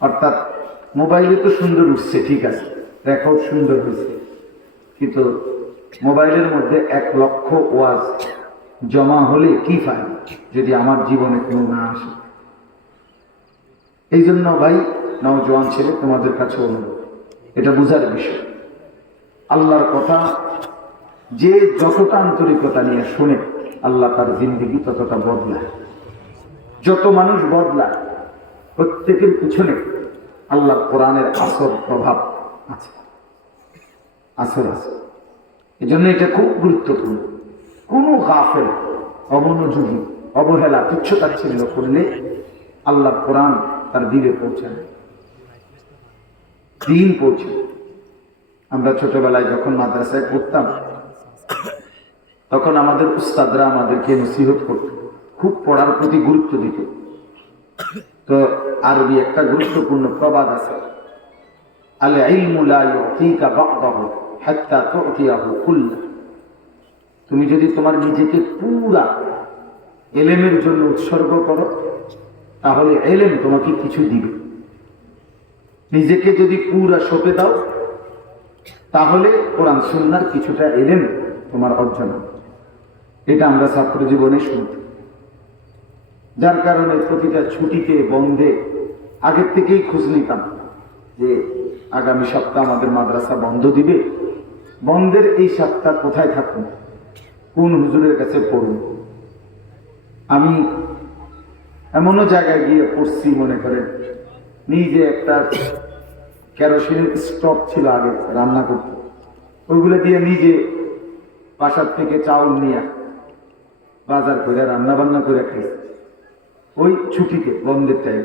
অর্থাৎ মোবাইলে তো সুন্দর উঠছে, ঠিক আছে, রেকর্ড সুন্দর হয়েছে, কিন্তু মোবাইলের মধ্যে 1,00,000 ওয়াজ জমা হলে কি ফায়দা যদি আমার জীবনে কোনো না আসে। এই জন্য ভাই, নওজোয়ান ছেলে, তোমাদের কাছে অনুরোধ, এটা বুঝার বিষয়, আল্লাহর কথা যে যতটা আন্তরিকতা নিয়ে শুনে আল্লাহ তার জিন্দেগি ততটা বদলায়। যত মানুষ বদলায় প্রত্যেকের পিছনে আল্লাহর কোরআনের আসর প্রভাব আছে, আসর আছে। এই জন্য এটা খুব গুরুত্বপূর্ণ। কোনো গাফেল, অমনোযোগী, অবহেলা, তুচ্ছতাচ্ছিল্য করলে আল্লাহর কোরআন তার দিলে পৌঁছায়, দিন পৌঁছায়। আমরা ছোটবেলায় যখন মাদ্রাসায় পড়তাম তখন আমাদের উস্তাদরা আমাদেরকে নসিহত করত, খুব পড়ার প্রতি গুরুত্ব দিত। তো আরবি একটা গুরুত্বপূর্ণ প্রবাদ আছে, আল ইলমু লা ইউতিকা বা'দাহু হাত্তা তু'তিয়াহু কুল্লা। তুমি যদি তোমার নিজেকে পুরা এলেমের জন্য উৎসর্গ করো তাহলে এলেম তোমাকে কিছু দিবে। নিজেকে যদি পুরা সঁপে দাও তাহলে কোরআন সুন্নাহর কিছুটা এলেম তোমার অর্জন হবে। এটা আমরা ছাত্র জীবনে শুনতাম। যার কারণে প্রতিটা ছুটিতে, বন্ধে আগের থেকেই খোঁজ নিতাম যে আগামী সপ্তাহ আমাদের মাদ্রাসা বন্ধ দিবে, বন্ধের এই সপ্তাহ কোথায় থাকুন, কোন হুজুরের কাছে পড়ুন। আমি এমনও জায়গায় গিয়ে পড়ছি, মনে করেন নিজে একটা কেরোসিনের স্টপ ছিল আগে রান্না করতে, ওইগুলো দিয়ে নিজে বাসার থেকে চাউল নিয়ে বাজার করে রান্না বান্না করে খাইছি। ওই ছুটিতে, বন্ধের টাইম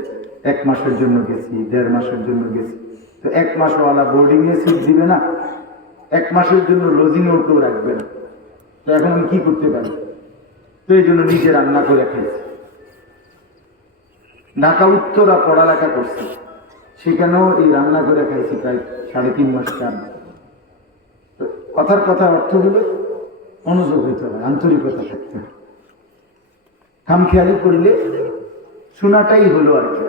1 মাসের জন্য গেছি, 1.5 মাসের জন্য গেছি। তো 1 মাসওয়ালা বোর্ডিং এ সিট দিবে না, 1 মাসের জন্য লজিং ওকেও রাখবে না। তো এখন আমি কি করতে পারি? তো এই জন্য নিজে রান্না করে খাইছি। ঢাকা উত্তরা পড়ালেখা করছি, সেখানেও এই রান্না করে খাইছি প্রায় 3.5 মাস, 4 মাস। তো কথার কথা অর্থ হলো মনোযোগ হইতে হবে, আন্তরিকতা থাকতে হবে। খামখেয়ালি করলে শোনাটাই হলো আর কি।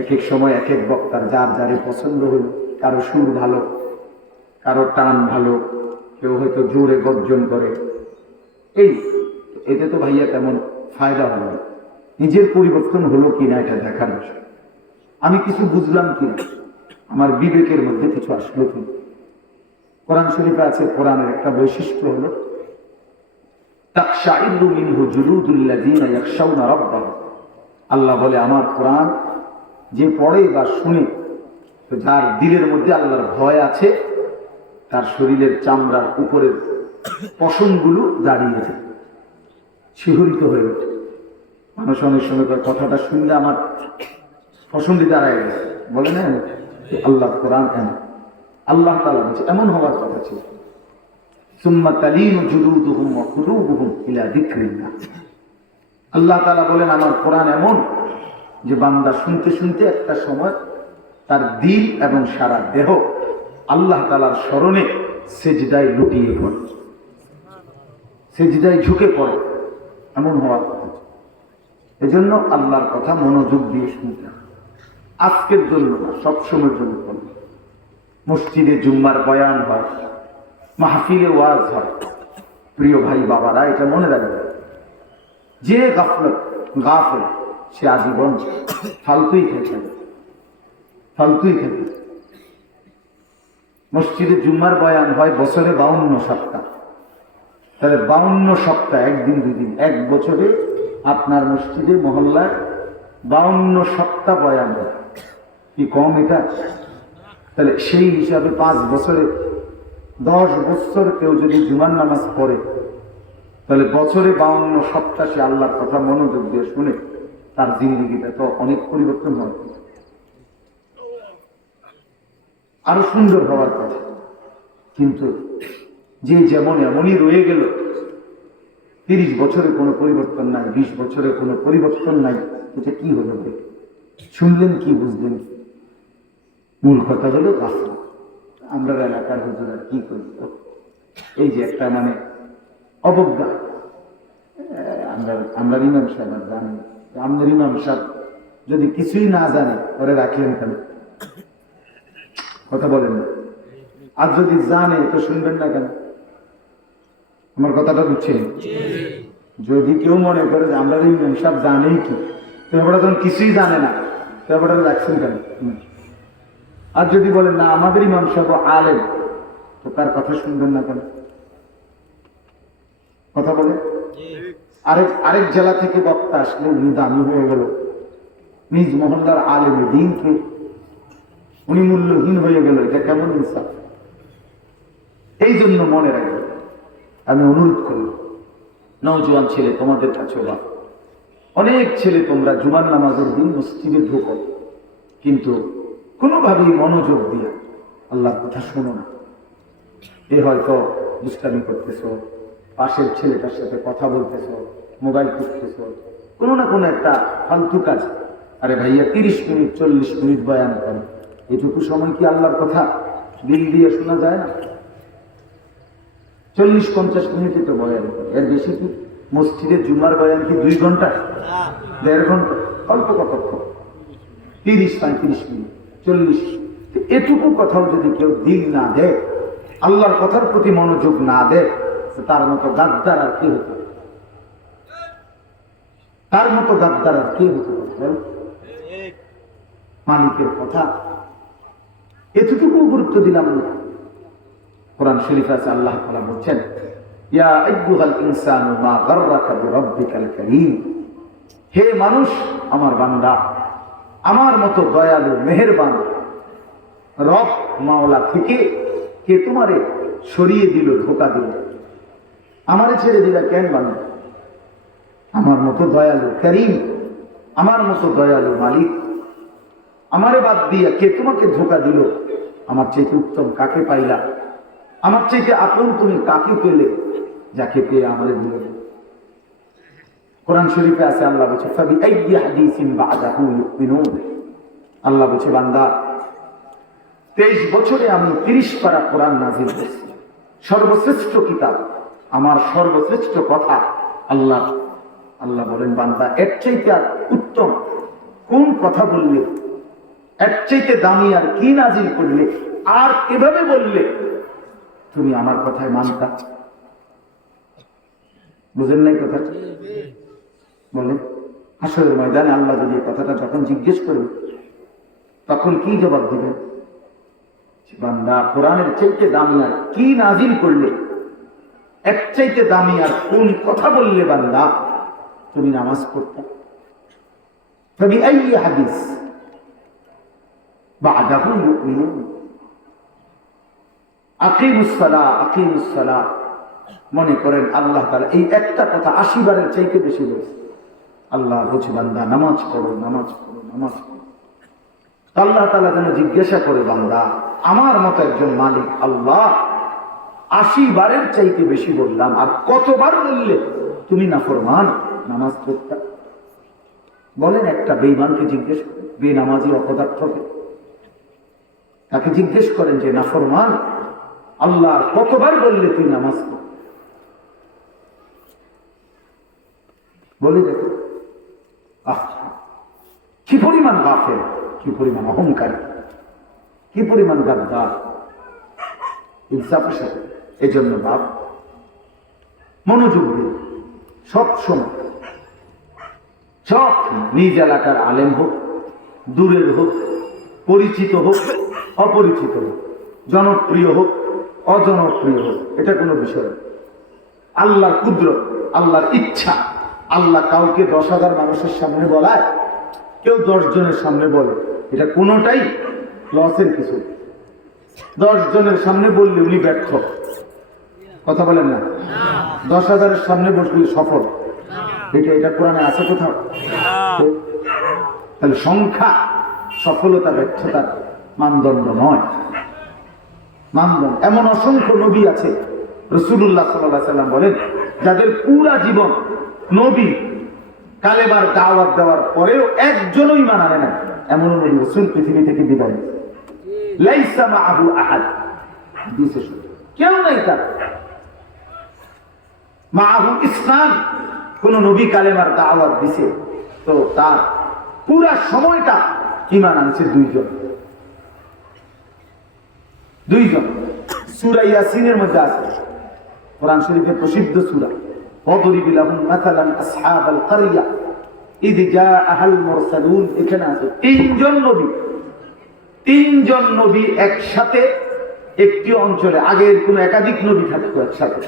এক এক সময় এক এক বক্তার যার যারে পছন্দ হলো, কারো সুর ভালো, কারো টান ভালো, কেউ হয়তো জোরে গর্জন করে। এতে তো ভাইয়া তেমন ফায়দা হলো না। নিজের পরিবর্তন হলো কিনা এটা দেখার বিষয়। আমি কিছু বুঝলাম কিনা, আমার বিবেকের মধ্যে কিছু আসলো কিনা। কোরআন শরীফে আছে, কোরআনের একটা বৈশিষ্ট্য হলো তাকশাইরু মিনহু জুলুদুল্লাযীনা ইয়াখশাউনা রাব্বাহুম। আল্লাহ বলে, আমার কোরআন যে পড়ে বা শুনে, তো যার দিলের মধ্যে আল্লাহর ভয় আছে তার শরীরের চামড়ার উপরের পশমগুলো দাঁড়িয়ে যায়, শিহরিত হয়ে ওঠে। মানুষ অনেক সময় কথাটা শুনলে আমার পশমটি দাঁড়ায় গেছে, বলে না আল্লাহ কোরআন এমন। আল্লাহ তাআলা বলছে এমন হওয়ার কথা ছিল। সুম্মা তালিনু জুলুদুহুম ওয়া কুলুবুহুম ইলা যিকরিল্লাহ। আল্লাহ তাআলা বলেন, আমার কোরআন এমন যে বান্দা শুনতে শুনতে একটা সময় তার দিল এবং সারা দেহ আল্লাহ তাআলার স্মরণে সেজদায় লুটিয়ে পড়ে, সেজদায় ঝুঁকে পড়ে। এমন হওয়ার কথা। এজন্য আল্লাহর কথা মনোযোগ দিয়ে শুনতে হবে। আজকের জন্য না, সবসময়ের জন্য। মসজিদে জুম্মার বয়ান হয়, মাহফিলে ওয়াজ হয়। প্রিয় ভাই বাবারা, এটা মনে রাখবে, যে গাফেল সে আজীবন ফালতুই খেতে, ফালতুই খেতে। মসজিদে জুম্মার বয়ান হয় বছরে 52 সপ্তাহ। তাহলে 52 সপ্তাহ, একদিন দুদিন, 1 বছরে আপনার মসজিদে মহল্লায় 52 সপ্তাহ বয়ান হয়। কি কম এটা? তাহলে সেই হিসাবে 5 বছরে 10 বছর কেউ যদি জুমার নামাজ পড়ে, তাহলে বছরে 52 সপ্তাহ সে আল্লাহর কথা মনোযোগ দিয়ে শুনে, তার জিন্দেগিটা তো অনেক পরিবর্তন হয়, আরো সুন্দর হওয়ার কথা। কিন্তু যে যেমন এমনই রয়ে গেল, 30 বছরে কোনো পরিবর্তন নাই, 20 বছরে কোনো পরিবর্তন নাই, এটা কি হলো? শুনলেন কি, বুঝলেন? মূল কথা হলো গাফেল। আমরা এলাকার হুজুরা কি করি, এই যে একটা মানে অবজ্ঞা। আমরা ইমাম সাহেব জানি, আমাদের ইমাম সাহেব যদি কিছুই না জানে ওরে রাখলেন কেন? কথা বলেন না। আর যদি জানে তো শুনবেন না কেন? আমার কথাটা বুঝছেন? যদি কেউ মনে করে যে আমরা ইমাম সাহেব জানেই কি, তো এবার যখন কিছুই জানে না তো এবার রাখছেন কেন? আর যদি বলেন না আমাদের ইমাম সাহেব আলেম, তো তার কথা শুনবেন না কেন? কথা বলে। আরেক জেলা থেকে বক্তা আসলে উনি দামি হয়ে গেল, নিজ মহল্লার আলেমে দিনকে উনি মূল্যহীন হয়ে গেল, এটা কেমন ইনসাফ? এই জন্য মনে রাখবে, আমি অনুরোধ করব নওজোয়ান ছেলে তোমাদের কাছে, বা অনেক ছেলে তোমরা জুমার নামাজের দিন মসজিদে ঢোকো, কিন্তু কোনোভাবেই মনোযোগ দিয়ে আল্লাহর কথা শোনো না। এ হয়তো দুষ্টামি করতেছো, পাশের ছেলেটার সাথে কথা বলতেছো, মোবাইল টিপতেছো, কোনো না কোনো একটা ফালতু কাজ। আরে ভাইয়া 30 মিনিট 40 মিনিট বয়ান করে, এটুকু সময় কি আল্লাহর কথা দিল দিয়ে শোনা যায় না? 40-50 মিনিটে তো বয়ান করে, এর বেশি কি? মসজিদের জুমার বয়ান কি 2 ঘন্টা 1.5 ঘন্টা? অল্প কতক্ষণ, 30-35 মিনিট 40। এটুকু কথাও যদি কেউ দিল না দেয়, আল্লাহর কথার প্রতি মনোযোগ না দেয়, তার মতো গাদ্দার আর কি হতো? তার মতো গাদ্দার আর কি হতো? মালিকের কথা এতটুকু গুরুত্ব দিলাম না। কোরআন শরীফ আছে, আল্লাহ তাআলা বলছেন, ইয়া আইয়ুহাল ইনসানু মা গাররাকা বিরাব্বিকাল কারীম, হে মানুষ, আমার বান্দা, আমার মতো দয়ালু মেহেরবান রব মাওলা থেকে কে তোমারে সরিয়ে দিল, ধোঁকা দিল? আমারে ছেড়ে দিলা কেন বান্দা? আমার মতো দয়ালু কারীম, আমার মতো দয়ালু মালিক, আমারে বাদ দিয়া কে তোমাকে ধোঁকা দিল? আমার চাইতে উত্তম কাকে পাইলা? আমার চাইতে আপন তুমি কাকে পেলে, যাকে পেয়ে আমারে দিল? কোরআন শরীফে আছে, আল্লাহ বলছে, ফাবি আইয়ি হাদিসিন বা'দাহু ইউমিনুন। আল্লাহ বলছে, বান্দা 23 বছরে আমি 30 পারা কোরআন নাযিল করেছি, সর্বশ্রেষ্ঠ কিতাব, আমার সর্বশ্রেষ্ঠ কথা। আল্লাহ বলেন, বান্দা এর চাইতে আর উত্তম কোন কথা বললে, এর চাইতে দামি আর কি নাজিল করলে, আর এভাবে বললে তুমি আমার কথায় মানতা? বুঝেন নাই কথা? বলেন, হাসরের ময়দানে আল্লাহ যদি কথাটা যখন জিজ্ঞেস করবে, তখন কি জবাব দিবেন? বান্দা কোরআনের চাইতে দামি আর কি নাজিল করলে, এক চাইতে দামি আর কোন কথা বললে বান্দা তুমি নামাজ পড়তে? তবে এই হাদিস বা'দাহু ইউমিনুন, আকিমুস সালাহ, আকিমুস সালাহ। মনে করেন আল্লাহ তাআলা এই একটা কথা 80 বারের চাইতে বেশি বলেছে। আল্লাহ বলছে, বান্দা নামাজ পড়ো, নামাজ পড়ো, নামাজ পড়ো। আল্লাহ তাআলা যেন জিজ্ঞাসা করে, বান্দা আমার মতো একজন মালিক আল্লাহ 80 বারের চাইতে বেশি বললাম, আর কতবার বললে তুমি নাফরমান নামাজ পড়তে? বলেন, একটা বেঈমানকে জিজ্ঞেস করেন, বেনামাজি অপদার্থকে, তাকে জিজ্ঞেস করেন যে নাফরমান আল্লাহ কতবার বললে তুই নামাজ পড়? বলে দেখো, কি পরিমাণ গাফেল, কি পরিমাণ অহংকারী, কি পরিমাণ গাদ্দার, ইনসাফের সাথে। এই জন্য বাপ মনোযোগ দিন, সব সময় নিজ এলাকার আলেম হোক, দূরের হোক, পরিচিত হোক, অপরিচিত হোক, জনপ্রিয় হোক, অজনপ্রিয় হোক, এটা কোনো বিষয় না। আল্লাহর কুদরত, আল্লাহর ইচ্ছা। আল্লাহ কাউকে 10,000 মানুষের সামনে বলায়, কেউ 10 জনের সামনে বলে, এটা কোনোটাই লসের কিছু। 10 জনের সামনে বললে উনি ব্যর্থ, কথা বলেন না? 10,000-এর সামনে বসলে সফল, এটা কোরআনে আছে কোথাও? তাহলে সংখ্যা সফলতা ব্যর্থতার মানদণ্ড নয়, মানদণ্ড। এমন অসংখ্য নবী আছে, রাসূলুল্লাহ সাল্লাল্লাহু আলাইহি ওয়াসাল্লাম বলেন, যাদের পুরা জীবন নবী কালেমার দাওয়াত দেওয়ার পরেও একজনও ঈমান আনে না, এমন নবী রাসূল পৃথিবী থেকে বিদায় নিয়েছে। লাইসা মাআহু আহাদ, কেউ নাই তার মাআহু ইসলাম। কোন নবী কালেমার দাওয়াত দিছে তো তার পুরা সময়টা ঈমান আনছে দুইজন সূরা ইয়াসিনের মধ্যে আছে, কোরআন শরীফের প্রসিদ্ধ সূরা। ওয়াদরিব লাহুম মাসালান আসহাবাল কারইয়া ইয জাআহাল মুরসালুন। এখানে আছে তিনজন নবী একসাথে একটি অঞ্চলে, আগের কোন একাধিক নবী থাকতো একসাথে,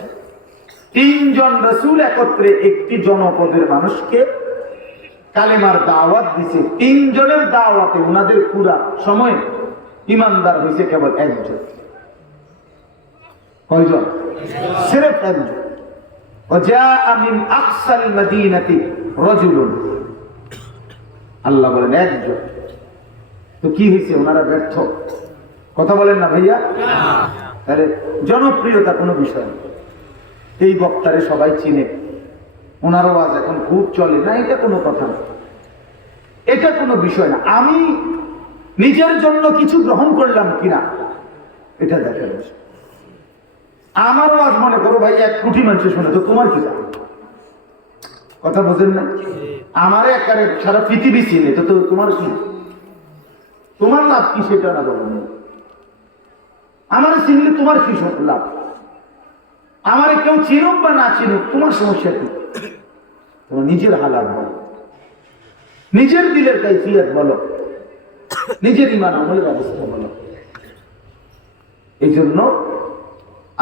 তিনজন রাসূল একত্রে একটি জনপদের মানুষকে কালেমার দাওয়াত দিছে। তিনজনের দাওয়াতে ওনাদের পুরা সময় ইমানদার হয়েছে কেবল একজন। কয়জন? সির্ফ একজন। ওয়াজাআ মিন আকসাল মাদিনাতি রাজুলুন। আল্লাহ বলেন একজন। তো কি হয়েছে? ওনারা ব্যর্থ। কথা বলেন না ভাইয়া? আরে জনপ্রিয়তা কোনো বিষয় না, এই বক্তারে সবাই চিনে, ওনার আওয়াজ এখন খুব চলে না, এটা কোনো কথা না, এটা কোনো বিষয় না। আমি নিজের জন্য কিছু গ্রহণ করলাম কিনা এটা দেখার বিষয়। আমার আওয়াজ মনে করো ভাই 1 কোটি মানুষ শুনে, তো তোমার কি জানো? কথা বোঝেন না? আমারে একারে সারা পৃথিবী চিনে, তো তোমার কি, তোমার লাভ কি সেটা না বলেন। আমারে চিনলে তোমার কি লাভ? আমারে কেউ চিনুক বা না চিনুক তোমার সমস্যা কি? তোমার নিজের হালাত বলো, নিজের দিলের কাইফিয়ত বলো, নিজের ঈমান আমলের অবস্থা বলো। এই জন্য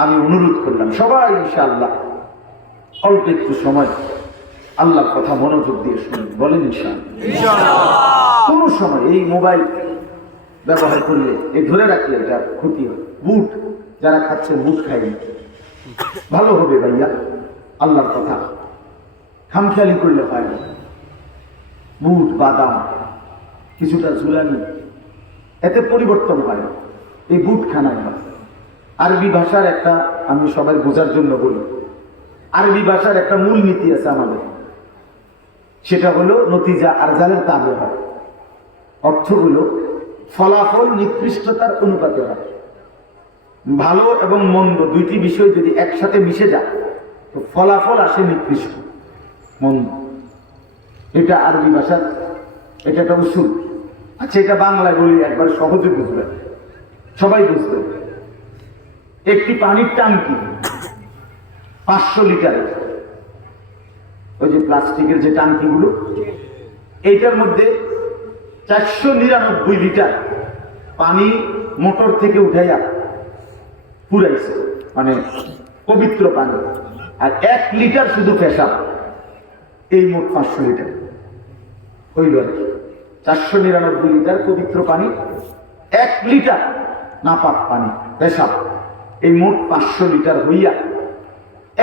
আমি অনুরোধ করলাম সবাই ইনশাআল্লাহ অল্প একটু সময় আল্লাহর কথা মনোযোগ দিয়ে শুনুন। বলেন ইনশাআল্লাহ। কোন সময় এই মোবাইল ব্যবহার করলে, এই ধরে রাখলে এটা ক্ষতি হয়। বুট যারা খাচ্ছেন বুট খাইনি, ভালো হবে ভাইয়া। আল্লাহর কথা খামখেয়ালি করলে হয় না। বুট বাদাম কিছুটা ঝুলানি, এতে পরিবর্তন হয় না, এই বুট খানায় হয়। আরবি ভাষার একটা, আমি সবাই বোঝার জন্য বলি, আরবি ভাষার একটা মূল নীতি আছে আমাদের, সেটা হলো নতিজা আরজালের তাবে হয়। অর্থগুলো ফলাফল নিকৃষ্টতার অনুপাতে হয়। ভালো এবং মন্দ দুইটি বিষয় যদি একসাথে মিশে যায় তো ফলাফল আসে নিকৃষ্ট, মন্দ। এটা আরবি ভাষার, এটা একটা উসুল। আচ্ছা, এটা বাংলায় বলি একবার সহজে বুঝবেন, সবাই বুঝবেন। একটি পানির ট্যাঙ্কি 500 লিটার, ওই যে প্লাস্টিকের যে ট্যাঙ্কিগুলো, এইটার মধ্যে 499 লিটার পানি মোটর থেকে উঠাইয়া পুরাইছে, মানে পবিত্র পানি, আর 1 লিটার শুধু পেশাব। এই মোট 500 লিটার হইল আর কি। 499 লিটার পবিত্র পানি, 1 লিটার নাপাক পানি পেশাব, এই মোট 500 লিটার হইয়া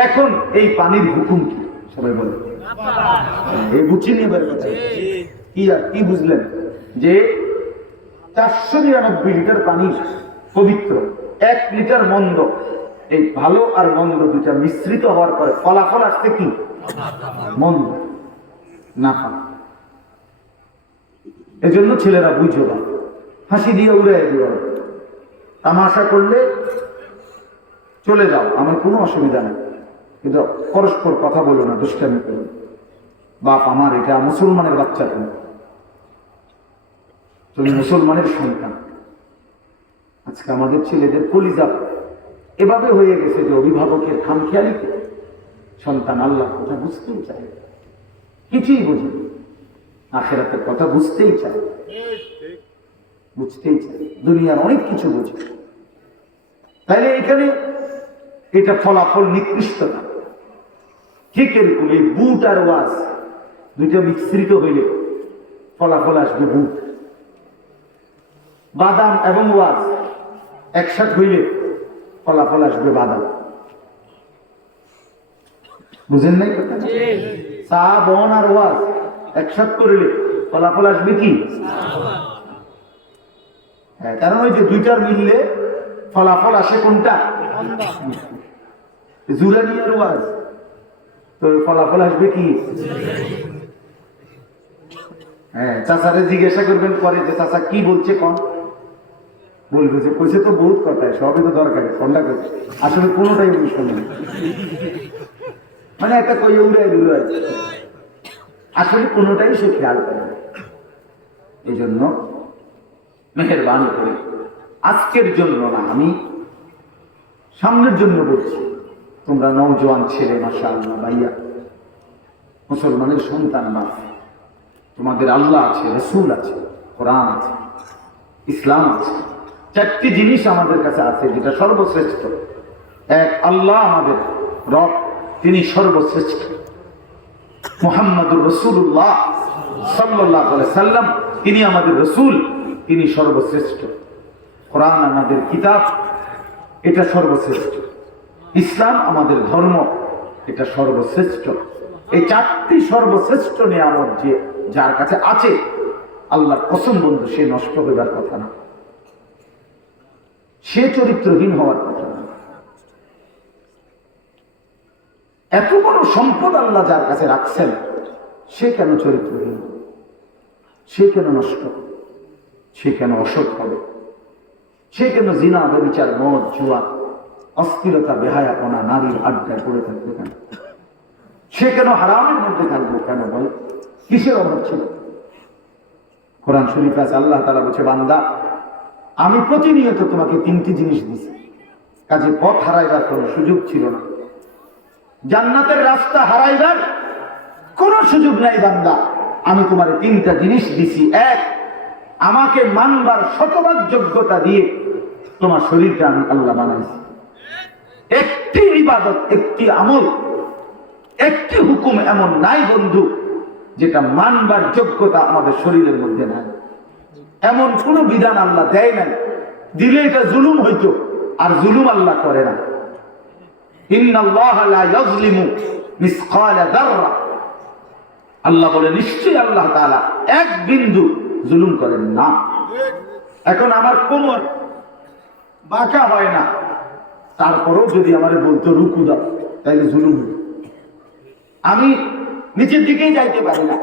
এখন এই পানির হুকুম কি সবাই বলে? এই বুঝি নিয়ে বের কথা কি, আর কি বুঝলেন? যে 499 লিটার পানি পবিত্র, 1 লিটার মন্দ। এই ভালো আর মন্দ দুটা মিশ্রিত হওয়ার পরে ফলাফল আসছে কি? মন্দ, নাপাক। এজন্য ছেলেরা বুঝো না, হাসি দিয়ে উড়াই দিও, তামাশা করলে চলে যাও, আমার কোনো অসুবিধা নেই, কিন্তু পরস্পর কথা বলো না, দুষ্টামি করো। বাপ আমার, এটা মুসলমানের বাচ্চা, তুমি মুসলমানের সন্তান। আজকে আমাদের ছেলেদের কলিজা এভাবে হয়ে গেছে যে অভিভাবকের খামখেয়ালিতে সন্তান আল্লাহর কথা বুঝতেই চায়, কিছুই বুঝে, আখিরাতের কথা বুঝতেই চায়, দুনিয়ার অনেক কিছু বুঝে। তাইলে এখানে এটা ফলাফল নিকৃষ্ট না। ঠিক এরকম এই বুট আর ওয়াজ দুইটা মিশ্রিত হইলে ফলাফল আসবে বুট। বাদাম এবং ওয়াজ একসাথে হইলে ফলাফল আসবে বাদাম। বুঝেন নাই কথা? চা বন আর ওয়াজ একসাথে করলে ফলাফল আসবে কি? হ্যাঁ, কারণ ওই যে দুইটার মিললে ফলাফল আসে কোনটা? জুরানি আর ওয়াজ, তো ফলাফল আসবে কি? হ্যাঁ, চাচারে জিজ্ঞাসা করবেন পরে যে চাচা কি বলছে, কম বলবে যে কইছে তো বহুত কথায়, সবই তো দরকার, কোনটা করছে আসলে কোনোটাই উনি শোনেন, মানে একটা কইয়ে উড়াই দিল, আসলে কোনোটাই সে খেয়াল করে। এই জন্য মেহেরবানি করে আজকের জন্য না, আমি সামনের জন্য বলছি, তোমরা নওজোয়ান ছেলে, মাশাআল্লাহ ভাইয়া, মুসলমানের সন্তান না, তোমাদের আল্লাহ আছে, রাসূল আছে, কোরআন আছে, ইসলাম আছে। চারটি জিনিস আমাদের কাছে আছে যেটা সর্বশ্রেষ্ঠ। এক, আল্লাহ আমাদের রব, তিনি সর্বশ্রেষ্ঠ। মুহাম্মদুর রাসূলুল্লাহ সাল্লাল্লাহু আলাইহি সাল্লাম, তিনি আমাদের রাসূল, তিনি সর্বশ্রেষ্ঠ। কোরআন আমাদের কিতাব, এটা সর্বশ্রেষ্ঠ। ইসলাম আমাদের ধর্ম, এটা সর্বশ্রেষ্ঠ। এই চারটি সর্বশ্রেষ্ঠ নিয়ামত যে যার কাছে আছে, আল্লাহর কসম বন্ধু, সে নষ্ট হইবার কথা না, সে চরিত্রহীন হওয়ার কথা না। এত বড় সম্পদ আল্লাহ যার কাছে রাখছেন, সে কেন চরিত্রহীন, সে কেন নষ্ট, সে কেন অসৎ হবে, সে কেন জিনা, ব্যভিচার, মদ, জুয়া, অস্থিরতা, বেহায়াপনা, নারীর আড্ডায় পড়ে থাকবে কেন, সে কেন হারামের মধ্যে থাকবো কেন, বল কিসের অভাব ছিল? কোরআন শরীফ আছে, আল্লাহ তাআলা বলছে, বান্দা আমি প্রতিনিয়ত তোমাকে তিনটি জিনিস দিছি, কাজে পথ হারাইবার কোনো সুযোগ ছিল না, জান্নাতের রাস্তা হারাইবার কোনো সুযোগ নাই বান্দা। আমি তোমারে তিনটা জিনিস দিছি। এক, আমাকে মানবার শতভাগ যোগ্যতা দিয়ে তোমার শরীরটা আমি আল্লাহ বানাইছি। একটি ইবাদত, একটি আমল, একটি হুকুম এমন নাই বন্ধু যেটা মানবার যোগ্যতা আমাদের শরীরের মধ্যে নাই। এমন কোন বিধান আল্লাহ দেয় নাই, দিলে এটা জুলুম হইতো, আর জুলুম আল্লাহ করে না। ইন্নাল্লাহা লা ইয়াজলিমু মিসকালা যাররা, আল্লাহ বলে নিশ্চয়ই আল্লাহ তাআলা এক বিন্দু জুলুম করেন না। এখন আমার কোমর বাঁকা হয় না, তারপরেও যদি আমারে বলতো রুকু দাও, তাইলে জুলুম হইতো। আমি নিচের দিকেই যাইতে পারি না,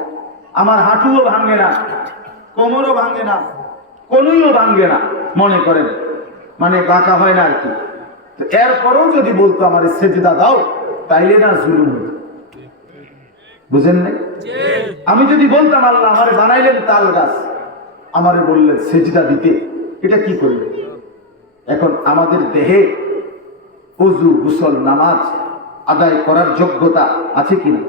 আমার হাঁটুও ভাঙে না, কোমরও ভাঙে না, কোনুইও ভাঙে না, মনে করেন মানে বাঁকা হয় না আর কি। তো এরপরেও যদি বলতো আমার সেজদা দাও, তাইলে না জুলুম হইতো। বুঝেন নাই? আমি যদি বলতাম আল্লাহ আমারে বানাইলেন তাল গাছ, আমারে বললেন সেজদা দিতে, এটা কি করবে? এখন আমাদের দেহে ওযু, গোসল, নামাজ আদায় করার যোগ্যতা আছে কিনা?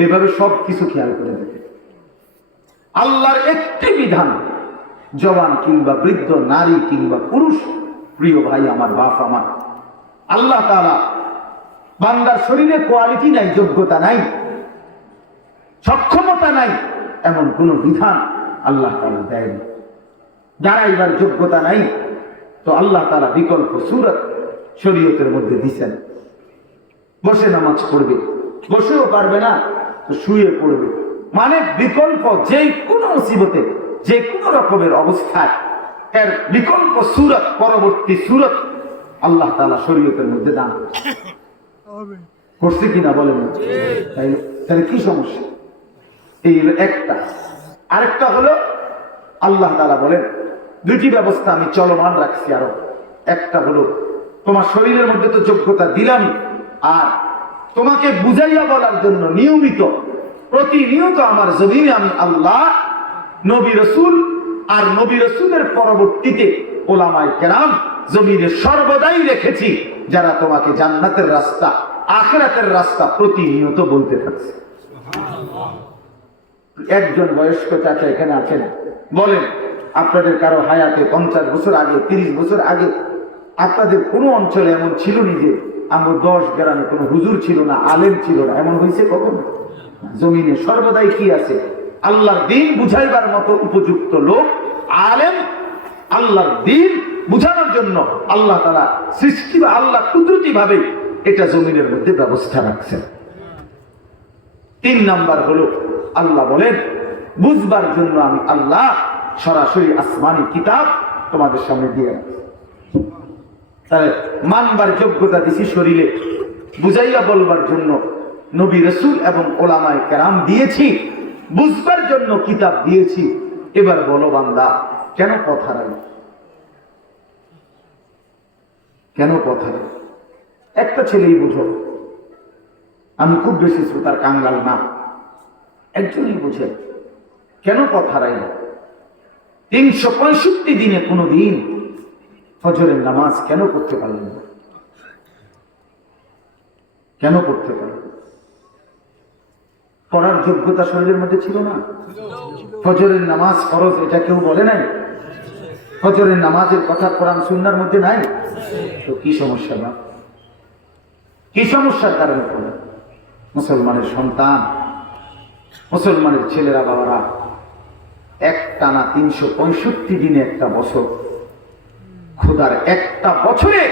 এইভাবে সব কিছু খেয়াল করে দেখে আল্লাহর একটি বিধান, জওয়ান কিংবা বৃদ্ধ, নারী কিংবা পুরুষ, প্রিয় ভাই আমার, বাপ আমার, আল্লাহ তাআলা বান্দার শরীরে কোয়ালিটি নাই, যোগ্যতা নাই, সক্ষমতা নাই, এমন কোন বিধান আল্লাহ তাআলা দেয়নি। দাঁড়াইবার যোগ্যতা নাই, তো আল্লাহ তাআলা বিকল্প সূরত শরীয়তের মধ্যে দিয়েছেন। বসে নামাজ পড়বে, বসেও পারবে না তো শুয়ে পড়বে, মানে বিকল্প যে কোনো মুসিবতে, যে কোনো রকমের অবস্থায় এর বিকল্প সূরত, পরবর্তী সূরত আল্লাহ তাআলা শরীয়তের মধ্যে দান করছে কিনা বলেন? তাহলে কি সমস্যা? এই হলো একটা। আরেকটা হলো আল্লাহ তাআলা বলেন দুইটি ব্যবস্থা আমি চলমান রাখছি আরো। একটা হলো তোমার শরীরের মধ্যে তো যোগ্যতা দিলামই, আর তোমাকে বুঝাইয়া বলার জন্য নিয়মিত প্রতিনিয়ত আমার জমিনে আমি আল্লাহ, নবী রাসূল আর নবী রাসূলের পরবর্তীতে ওলামায়ে কেরাম জমিনে সর্বদাই রেখেছি, যারা তোমাকে জান্নাতের রাস্তা, আখিরাতের রাস্তা প্রতিনিয়ত বলতে থাকছে। একজন বয়স্ক চাচা এখানে আছেন, বলেন আপনাদের কারো হায়াতে 50 বছর আগে, 30 বছর আগে আপনাদের কোনো অঞ্চলে এমন ছিল নি যে আমরা 10 গ্রামে কোনো হুজুর ছিল না, আলেম ছিল না, এমন হয়েছে কখন? জমিনে সর্বদাই কি আছে? আল্লাহর দ্বীন বুঝাইবার মতো উপযুক্ত লোক, আলেম, আল্লাহর দ্বীন বুঝানোর জন্য আল্লাহ তাআলা সৃষ্টি বা আল্লাহ কুদরতি ভাবে এটা জমিনের মধ্যে ব্যবস্থা রাখছেন। 3 নাম্বার হলো আল্লাহ বলেন বুঝবার জন্য আমি আল্লাহ সরাসরি আসমানি কিতাব তোমাদের সামনে দিয়ে রাখছি। তাহলে মানবার যোগ্যতা দিছি শরীরে, বুঝাইয়া বলবার জন্য নবী রাসূল এবং ওলামায়ে কেরাম দিয়েছি, বুঝবার জন্য কিতাব দিয়েছি। এবার বলো বান্দা, কেন পথ হারাই? কেন পথ হারাই? একটা ছেলেই বুঝো, আমি খুব বেশি শ্রোতার কাঙ্গাল না, একজনই বুঝে। কেন পথ হারাইল? 365 দিনে কোনো দিন ফজরের নামাজ কেন পড়তে পারলেন না? কেন পড়তে পারলেন? পড়ার যোগ্যতা শরীরের মধ্যে ছিল না? ফজরের নামাজ ফরজ এটা কেউ বলে নাই? ফজরের নামাজের কথা কোরআন সুন্নাহর মধ্যে নাই? তো কি সমস্যা? বা কি সমস্যার কারণে পড়ে? মুসলমানের সন্তান, মুসলমানের ছেলেরা বাবারা একটানা 365 দিনে একটা বছর, খোদার একটা বছরে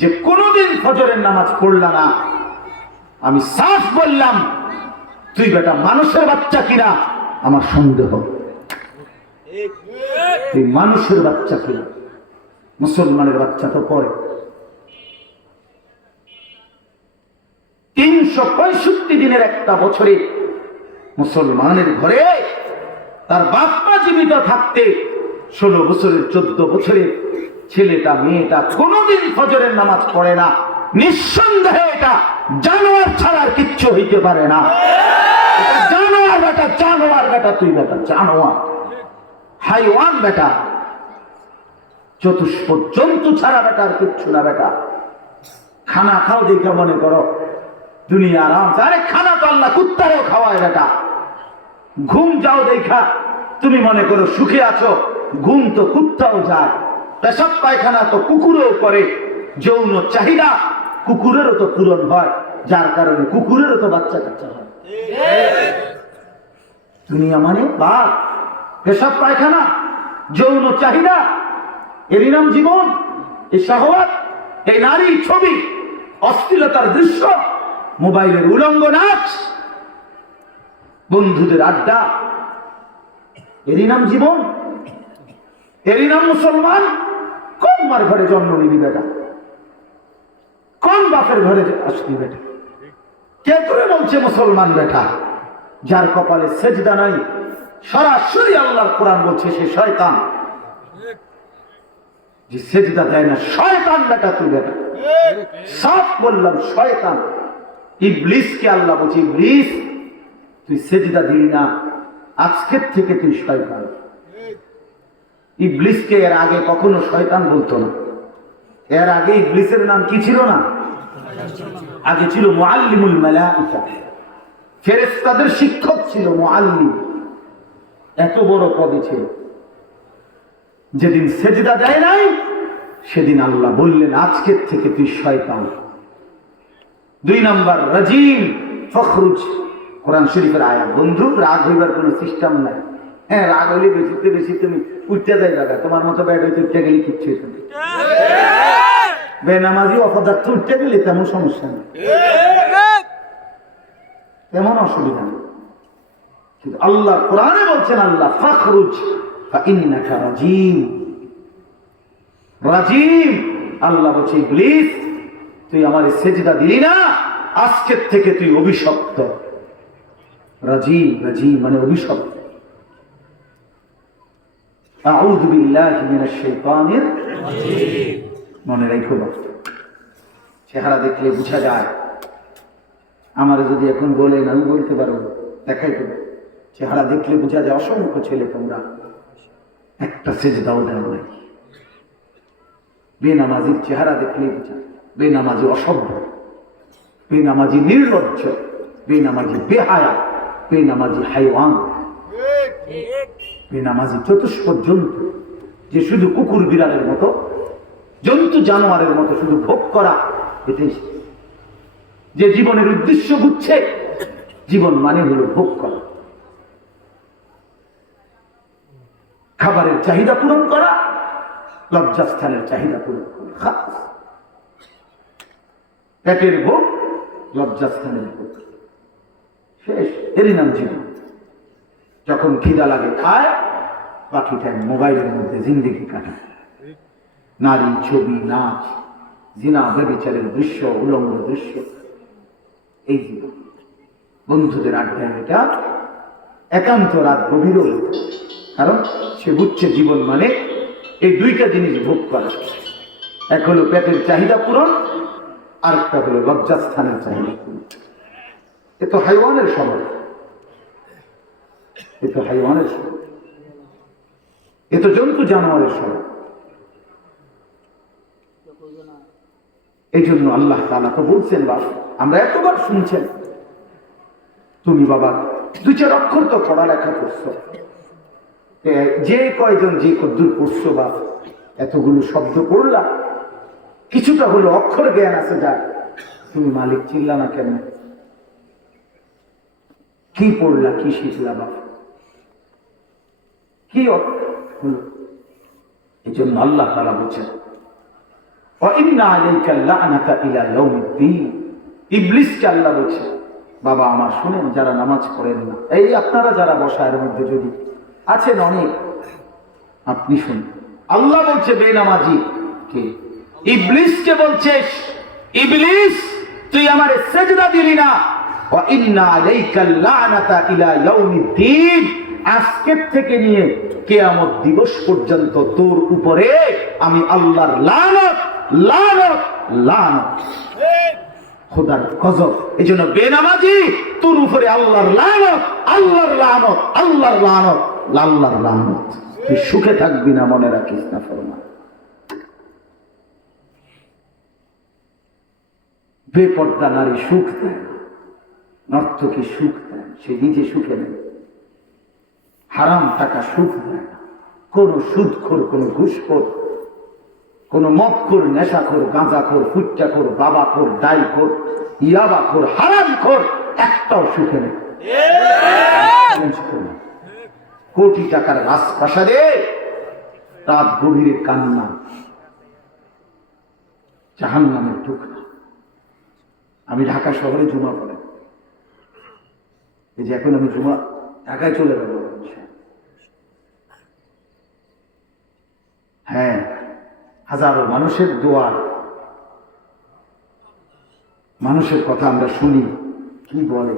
যে কোনদিন ফজরের নামাজ পড়লা না, আমি সাফ বললাম তুই বেটা মানুষের বাচ্চা কিনা আমার সন্দেহ। তুই মানুষের বাচ্চা কিনা? মুসলমানের বাচ্চা তো পড়ে। 365 দিনের একটা বছরে মুসলমানের ঘরে তার বাপ্পা জীবিত থাকতে 16 বছরের 14 বছরের ছেলেটা মেয়েটা কোনদিন ফজরের নামাজ পড়ে না, নিঃসন্দেহে এটা জানোয়ার ছাড়ার কিচ্ছু হইতে পারে না। এটা জানোয়ার বেটা, জানোয়ার বেটা, তুই বেটা জানোয়ার, হাইওয়ান বেটা, চতুষ্প জন্তু ছাড়া বেটা আর কিচ্ছু না বেটা। খানা খাও দেখে মনে করো দুনিয়া আরাম। আরে খানা তো আল্লাহ কুত্তারেও খাওয়ায় বেটা। ঘুম যাও দেখা তুমি মনে করো সুখে আছো, ঘুম তো কুত্তাও যায়। পেশাব পায়খানা তো কুকুরও করে। যৌন চাহিদা কুকুরেরও তো পূরণ হয়, যার কারণে কুকুরেরও তো বাচ্চা কাচ্চা হয়। দুনিয়া মানে বাঘ, পেশাব পায়খানা, যৌন চাহিদা, এরই নাম জীবন। এই শাহওয়াত, এই নারী ছবি, অশ্লীলতার দৃশ্য, মোবাইলের উলঙ্গ নাচ, বন্ধুদের আড্ডা, এরই নাম জীবন, এরই নাম মুসলমান। কোন মার ঘরে জন্ম নিবি বেটা? কোন বাপের ঘরে আসবি বেটা? কে তোরে বলছে মুসলমান বেটা? যার কপালে সেজদা নাই, সরাসরি আল্লাহর কোরআন বলছে সে শয়তান। যে সেজদা দেয় না শয়তান বেটা, তুই বেটা সব বললাম শয়তান। ইবলিসকে আল্লাহ বলছে ইবলিস তুই সেজদা দিলি না, আজকের থেকে তুই শয়তান। ইবলিসকে এর আগে কখনো শয়তান বলতো না। এর আগে ইবলিসের নাম কি ছিল না? আগে ছিল মুআল্লিমুল মালাইকা, ফেরেশতাদের শিক্ষক ছিল মুআল্লিম। এত বড় পদে ছিল। যেদিন সেজদা দেয় নাই সেদিন আল্লাহ বললেন আজকের থেকে তুই শয়তান। 2 নাম্বার রাজিম ফখরুজ, কোরআন শরীফের আয়াত। বন্ধু রাগ হইবার কোন সিস্টেম নাই। হ্যাঁ রাগ হইলে বেশিতে বেশি তুমি উঠতে যাই লাগা, তোমার মতো ব্যাড হইতে উঠতে গেলে কিচ্ছু হইতে না। বেনামাজি অপদার্থ উঠতে গেলে তেমন সমস্যা নেই, তেমন অসুবিধা নেই। কিন্তু আল্লাহ কোরআনে বলছেন আল্লাহ ফখরুজ ফাইন্নাকা রাজিম। রাজিম আল্লাহ বলছে ইবলিস তুই আমার সেজদা দিলি না, আজকের থেকে তুই অভিশপ্ত। রাজিম, রাজিম মানে অভিশপ্ত। আউযু বিল্লাহি মিনাশ শাইতানির রাজিম। মনে রাখো বাবা, চেহারা দেখলে বোঝা যায়। আমার যদি এখন বলেন আমি বলতে পারবো, দেখাই তো চেহারা দেখলে বোঝা যায় অসংখ্য ছেলে তোমরা একটা সেজদাও দেও নাই। বেনামাজির চেহারা দেখলে বোঝা বেনামাজি অসভ্য, বেনামাজি নির্লজ্জ, বেনামাজি বেহায়া, বেনামাজি হাইওয়ান, বেনামাজি চতুষ্প জন্তু, যে শুধু কুকুর বিড়ালের মতো, জন্তু জানোয়ারের মতো শুধু ভোগ করা, এটাই যে জীবনের উদ্দেশ্য বুঝছে। জীবন মানে হলো ভোগ করা, খাবারের চাহিদা পূরণ করা, লজ্জাস্থানের চাহিদা পূরণ করা, পেটের ভোগ, লজ্জাস্থানের ভোগ, শেষ। এরই নাম জীবন। যখন খিদা লাগে খায়, বাকি টাইম মোবাইলের মধ্যে জিন্দেগি কাটায়। নারী ছবি, নাচ, জিনা, ব্যভিচারের দৃশ্য, উলঙ্গ দৃশ্য, এই জীবন। বন্ধুদের আড্ডায় এটা একান্ত রাত গভীর, কারণ সে বুঝছে জীবন মানে এই 2টা জিনিস ভোগ করা। এক হলো পেটের চাহিদা পূরণ, আর একটা হলো লজ্জাস্থানের চাহিদা পূরণ। এ তো হাইওয়ানের সময়। এ তো হাইওয়ানের স্বভাব, এ তো জন্তু জানোয়ারের স্বভাব। এই জন্য আল্লাহ তাআলা তো বলছেন, বাবা আমরা এতবার শুনছেন, তুমি বাবা 2-4 অক্ষর তো পড়ালেখা করছো, যে কয়জন যে কদ্দুর পড়ছো বা এতগুলো শব্দ পড়লা, কিছুটা হলো অক্ষর জ্ঞান আছে, যা তুমি মালিক চিল্লা না কেন? কি পড়লা, কি শিখলা বাবা, কি হলো? এই জন্য আল্লাহ তাআলা বলছেন ইবলিসকে আল্লাহ বলছে, বাবা আমার শুনেন, যারা নামাজ পড়েন না, এই আপনারা যারা বসার মধ্যে যদি আছেন অনেক, আপনি শুনুন, আল্লাহ বলছে বেনামাজি কে? ইবলিসকে বলছে, ইবলিস তুই আমারে সিজদা দিলি না, ওয়া ইন্না আলাইকাল লানাতা ইলা ইয়াউমিদ্দিন, আজকের থেকে নিয়ে কিয়ামত দিবস পর্যন্ত তোর উপরে আমি আল্লাহর লানত লানত লানত, খোদার গজব। এই জন্য বেনামাজি তোর উপরে আল্লাহর লানত আল্লাহর লানত আল্লাহর লানত আল্লাহর লানত, তুই সুখে থাকবি না, মনে রাখিস না ফরমান। বেপর্দা নারী সুখ দেয় না, নর্তকী সুখ দেয়, সে নিজে সুখে নেই। হারাম টাকা সুখ দেয় না, কোন সুদখোর, কোন ঘুষখোর, কোন মদখোর, নেশাখোর, গাঁজাখোর, ফুট্টাখোর, বাবাখোর, ডাইখোর, ইয়াবাখোর, হারামখোর একটাও সুখে নেই। কোটি টাকার রাজপ্রাসাদে রাত গভীরে কান্না, জাহান্নামের টুকরা। আমি ঢাকা শহরে জুমা পড়ে, এই যে এখন আমি জুমা ঢাকায় চলে গেল, হ্যাঁ, হাজারো মানুষের দোয়া, মানুষের কথা আমরা শুনি, কি বলে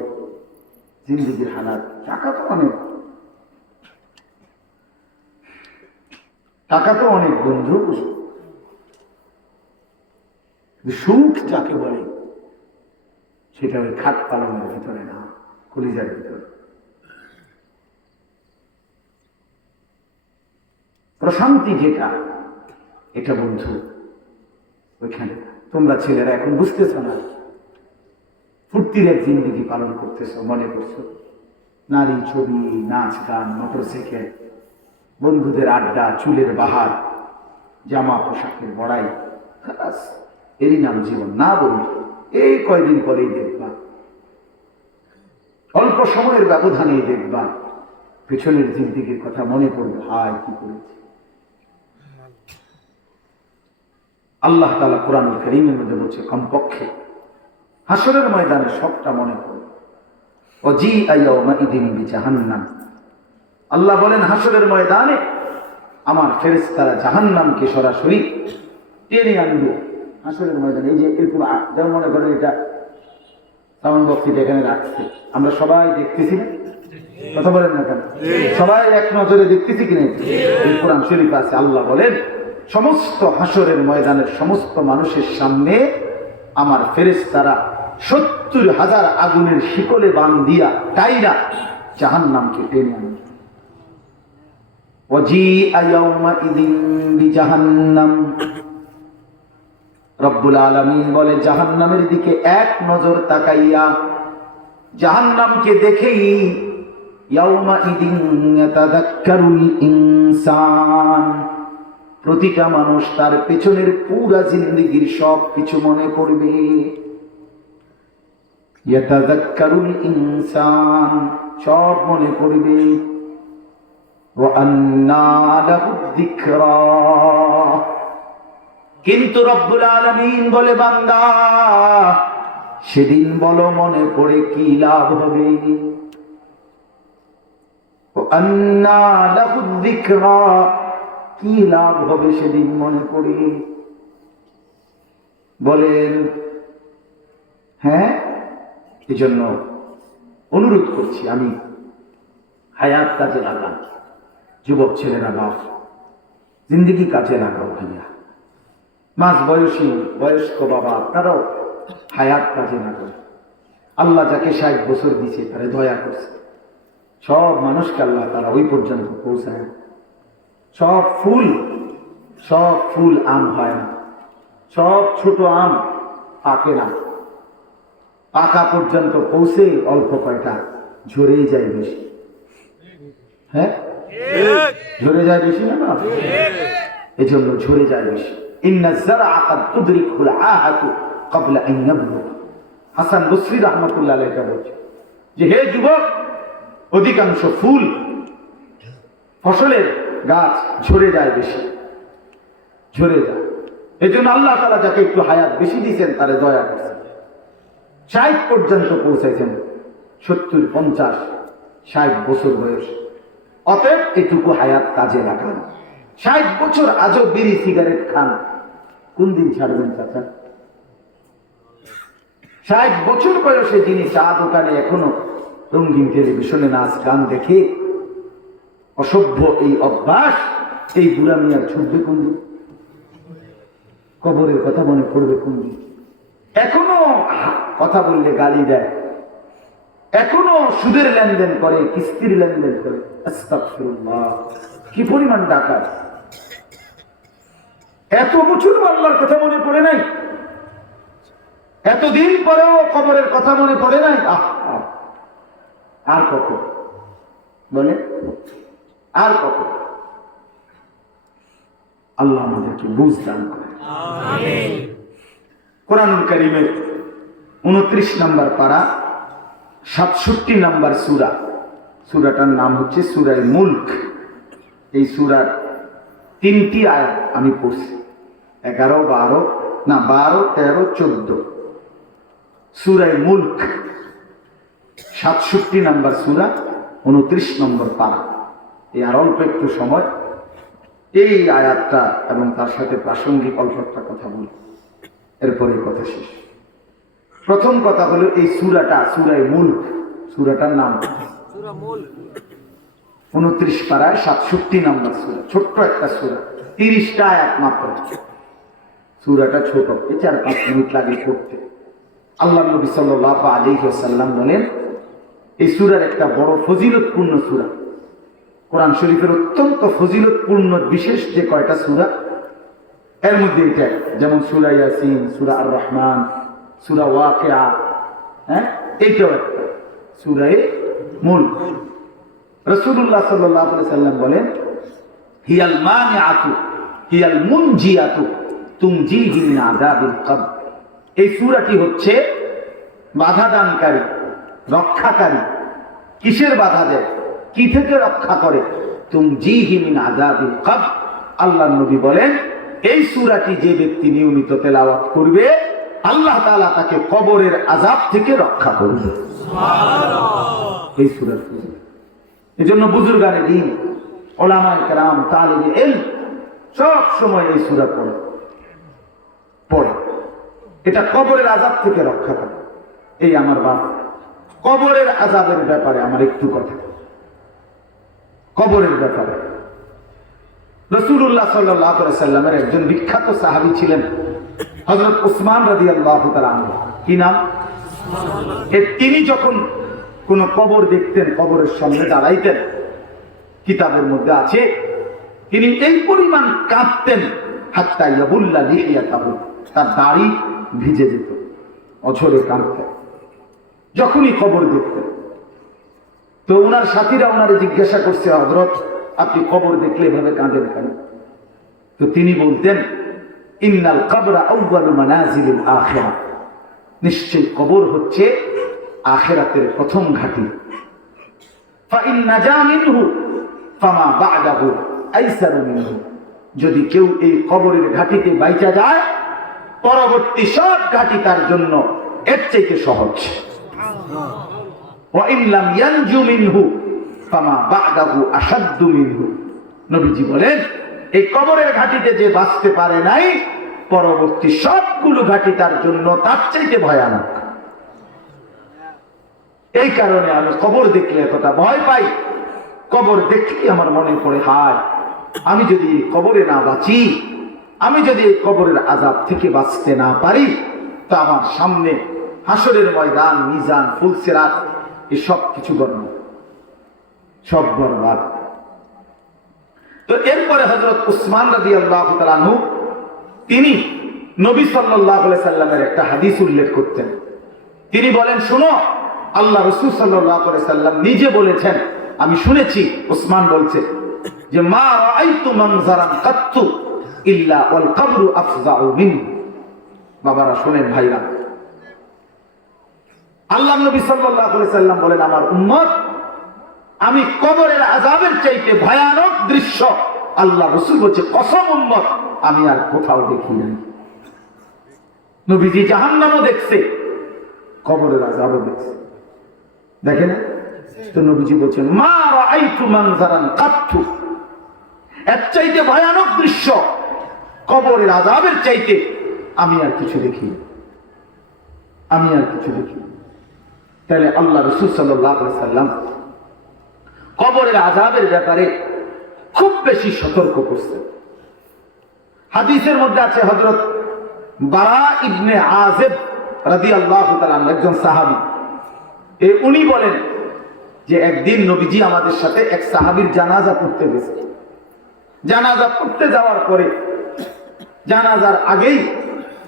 জিন্দেগির হালাত। টাকা তো অনেক, টাকা তো অনেক বন্ধু, সুখ যাকে বলে সেটা ওই খাট পালনের ভিতরে না, কলিজার ভিতরে। প্রশান্তি যেটা, এটা বন্ধু ওইখানে। তোমরা ছেলেরা এখন বুঝতেছ না, ফুর্তির এক জিন্দেগি পালন করতেছ, মনে করছো নারী, ছবি, নাচ, গান, মোটরসাইকেল, বন্ধুদের আড্ডা, চুলের বাহার, জামা পোশাকের বড়াই, খালাস এরই নাম জীবন। না বন্ধু, এই কয়দিন পরেই দেখবা, অল্প সময়ের ব্যবধানেই দেখবা পেছনের জিন্দেগির কথা মনে পড়বে, হায় কি করেছে। আল্লাহ তাআলা কোরআনুল কারীমের মধ্যে বলছে, কমপক্ষে হাসরের ময়দানে সবটা মনে পড়বে। ওয়াজিআ ইয়াওমাইযিন বিজাহান্নাম, আল্লাহ বলেন হাসরের ময়দানে আমার ফেরেশতারা জাহান্নামকে সরাসরি টেনে আনবে হাসরের ময়দানে। এই যে এরকম যেমন মনে করেন এটা সাউন্ড বক্সিটা এখানে রাখছে, আমরা সবাই দেখতেছি না, কথা বলেন না কেন? সবাই এক নজরে দেখতেছি কিনা? এই কোরআন শরীফ আছে, আল্লাহ বলেন সমস্ত হাসরের ময়দানের সমস্ত মানুষের সামনে আমার ফেরেশতারা 70,000 আগুনের শিকলে বান্ধিয়া টাইরা জাহান্নামকে টেনে আনবে। ওয়াজিআ ইয়াওমাইযিন বিজাহান্নাম, রব্বুল আলামিন বলে জাহান্নামের দিকে এক নজর তাকাইয়া, জাহান্নামকে দেখেই ইয়াওমাইযিন ইয়াতাযাক্কারুল ইনসান, প্রতিটা মানুষ তার পেছনের পুরা জিন্দেগির সব কিছু মনে পড়বে। ইয়াতাযাক্কারুল ইনসান, সব মনে পড়বে। ওয়া আন্না লাহুদ যিকরা, কিন্তু রব্বুল আলামিন বলে বান্দা সেদিন বলো মনে পড়ে কি লাভ হবে। ওয়া আন্না লাহুদ যিকরা, কি লাভ হবে সেদিন মনে পড়ে। বলেন হ্যাঁ, এই জন্য অনুরোধ করছি আমি, হায়াত কাজে লাগান, যুবক ছেলেরা বাপ জিন্দেগি কাজে লাগাও ভাইয়া, মাঝ বয়সী বয়স্ক বাবা তারাও হায়াত কাজে লাগাও। আল্লাহ যাকে 60 বছর দিছে তারে দয়া করছে, সব মানুষকে আল্লাহ তারা ওই পর্যন্ত পৌঁছায়। সব ফুল আম হয় না, সব ছোট আম পাকে না, পাকা পর্যন্ত পৌঁছে অল্প কয়টা ঝরেই যায় বেশি। হ্যাঁ, ঝরে যায় বেশি না, এই জন্য ঝরে যায় বেশি। হাসান বসরি রাহমাতুল্লাহ আলাইহি বলছে যে হে যুবক, অধিকাংশ ফুল ফসলের গাছ ঝরে যায় বেশি, ঝরে যায়। এই জন্য আল্লাহ তাআলা যাকে একটু হায়াত বেশি দিয়েছেন তারে দয়া করছেন, 60 পর্যন্ত পৌঁছাইছেন, 70, 50, 60 বছর বয়স। অতএব এটুকু হায়াত কাজে লাগান। 60 বছর আজও বিড়ি সিগারেট খান, কোন দিন ছাড়বেন চাচা? 60 বছর বয়সে যিনি চা দোকানে এখনো রঙিন টেলিভিশনে নাচ গান দেখে অসভ্য এই অভ্যাস, এই বুড়া মিয়ার ছুটবে কোন দিন? কবরের কথা মনে পড়বে কোন দিন? এখনো কথা বললে গালি দেয়, এখনো সুদের লেনদেন করে, কিস্তির লেনদেন করে। আস্তাগফিরুল্লাহ, কি পরিমাণ ডাকাত! এত বছর আল্লাহর কথা মনে পড়ে নাই, এতদিন পরেও কবরের কথা মনে পড়ে নাই। আর কত বলে, আর কত? আল্লাহ আমাদেরকে বুঝ দান করে। কোরআনুল কারীমের 29 নম্বর পারা 67 নম্বর সূরা, সূরাটার নাম হচ্ছে সূরা মুলক। এই সূরার 3টি আয়াত আমি পড়ছি, 11, 12, 13, 14। সূরা মুলক 67 নম্বর সূরা, 29 নম্বর পারা। এই আর অল্প একটু সময় এই আয়াতটা এবং তার সাথে প্রাসঙ্গিক অল্প একটা কথা বলি, এরপরে কথা শেষ। প্রথম কথা হলো এই সূরাটা, সূরা মুলক, সূরাটার নাম সূরা মুলক, 29 পারায় 67 নম্বর সূরা। ছোট্ট একটা সূরা, 30টা আয়াত মাত্র। সূরাটা ছোট, 4-5 মিনিট লাগে পড়তে। আল্লাহ নবী সাল্লাল্লাহু আলাইহি ওয়াসাল্লাম বলেন এই সূরার একটা বড় ফজিলতপূর্ণ সূরা। কোরআন শরীফের অত্যন্ত ফজিলতপূর্ণ বিশেষ যে কয়টা সূরা, এর মধ্যে এটা, যেমন সূরা ইয়াসিন, সূরা আর রহমান, সূরা ওয়াকিয়া, হ্যাঁ, এইটাও একটা সূরা মুলক। রাসূলুল্লাহ সাল্লাল্লাহু আলাইহি ওয়াসাল্লাম বলেন হিয়াল মানিআতু হিয়াল মুনজিয়াতু তুমজিহি মিন আযাবিল কবর। এই সূরাটি হচ্ছে বাধা দানকারী, রক্ষাকারী। কিসের বাধা দেয়, কি থেকে রক্ষা করে? তুমজিহি মিন আযাবিল কবর। আল্লাহর নবী বলেন এই সূরাটি যে ব্যক্তি নিয়মিত তেলাওয়াত করবে আল্লাহ তাআলা তাকে কবরের আযাব থেকে রক্ষা করবে। সুবহানাল্লাহ। এই সূরার ফজিলত, এজন্য বুজুর্গানে দ্বীন, উলামায়ে কেরাম, তালিবে ইলম সব সময় এই সূরা পড়ে। এটা কবরের আযাব থেকে রক্ষা করে। এই আমার বাপ, কবরের আযাবের ব্যাপারে আমার একটু কথা। কবরের ব্যাপারে রাসূলুল্লাহ সাল্লাল্লাহু আলাইহি ওয়াসাল্লামের একজন বিখ্যাত সাহাবী ছিলেন হযরত উসমান রাদিয়াল্লাহু তাআলা আনহু। কি নাম? তিনি যখন কোন কবর দেখতেন, কবরের সামনে দাঁড়াইতেন, কিতাবের মধ্যে আছে তিনি এই পরিমাণ কাঁদতেন, হাত্তা ইয়াবুল্লা লিহিয়াতাহু, তার দাড়ি ভিজে যেত, অঝরে কাঁদতেন যখনই কবর দেখতেন। তো ওনার সাথীরা ওনারে জিজ্ঞাসা করছে, হযরত আপনি কবর দেখলে এভাবে কাঁদেন কেন? তো তিনি বলতেন ইন্নাল কবরা আউয়ালু মানাজিলিল আখিরাহ, নিশ্চয় কবর হচ্ছে আখিরাতের প্রথম ঘাঁটি। ফা ইন নাজা মিনহু ফামা বা'দাহু আইসারু মিনহু, যদি কেউ এই কবরের ঘাঁটিতে বাইচা যায় পরবর্তী সব ঘাঁটি তার জন্য এর চাইতে সহজ। ওয়া ইন লাম ইয়ানজু মিনহু ফামা বা'দাহু আশাদ্দু মিনহু। নবীজি বলেন এই কবরের ঘাঁটিতে যে বাঁচতে পারে নাই পরবর্তী সবগুলো ঘাঁটি তার জন্য তার চাইতে ভয়ানক। এই কারণে আমি কবর দেখলে এতটা ভয় পাই। কবর দেখলে আমার মনে পড়ে, হায় আমি যদি কবরে না বাঁচি, আমি যদি এই কবরের আযাব থেকে বাঁচতে না পারি, তো আমার সামনে হাসরের ময়দান, মিজান, ফুলসিরাত এই সব কিছু গণ্য। সব বরবাদ। তো এরপরে হযরত উসমান রাদিয়াল্লাহু তাআলা আনহু তিনি নবী সাল্লাল্লাহু আলাইহি সাল্লামের একটা হাদিস উল্লেখ করতেন। তিনি বলেন, শোনো, আল্লাহ রাসূল সাল্লাল্লাহু আলাইহি সাল্লাম নিজে বলেছেন, আমি শুনেছি, উসমান বলছে যে মা রাআইতু মানজারান কাত্তু ইল্লা ওয়াল কবরু আফযাউ মিন। বাবারা শোনেন, ভাইরা, আল্লাহ নবী সাল্লাল্লাহু আলাইহি সাল্লাম বলেন, আমার উম্মত, আমি কবরের আযাবের চাইতে ভয়ানক দৃশ্য, আল্লাহ রাসূল বলছে, কসম উম্মত, আমি আর কোথাও দেখি নাই। নবীজি জাহান্নামও দেখছে, কবরের আযাবও দেখছে, দেখেন। তো নবীজি বলছেন, মা রাআইতু মানজারান কাত্তু, এর চাইতে ভয়ানক দৃশ্য কবরের আযাবের চাইতে আমি আর কিছু দেখি, আমি আর কিছু দেখি। তাহলে আল্লাহ রাসূল সাল্লাল্লাহু আলাইহি সাল্লাম কবরের আযাবের ব্যাপারে খুব বেশি সতর্ক করছেন। হাদিসের মধ্যে আছে, হযরত বারা ইবনে আযিব রাদিয়াল্লাহু তাআলা একজন সাহাবী, উনি বলেন যে একদিন নবীজি আমাদের সাথে এক সাহাবীর জানাজা পড়তে গেছে। জানাজা পড়তে যাওয়ার পরে জানাজার আগেই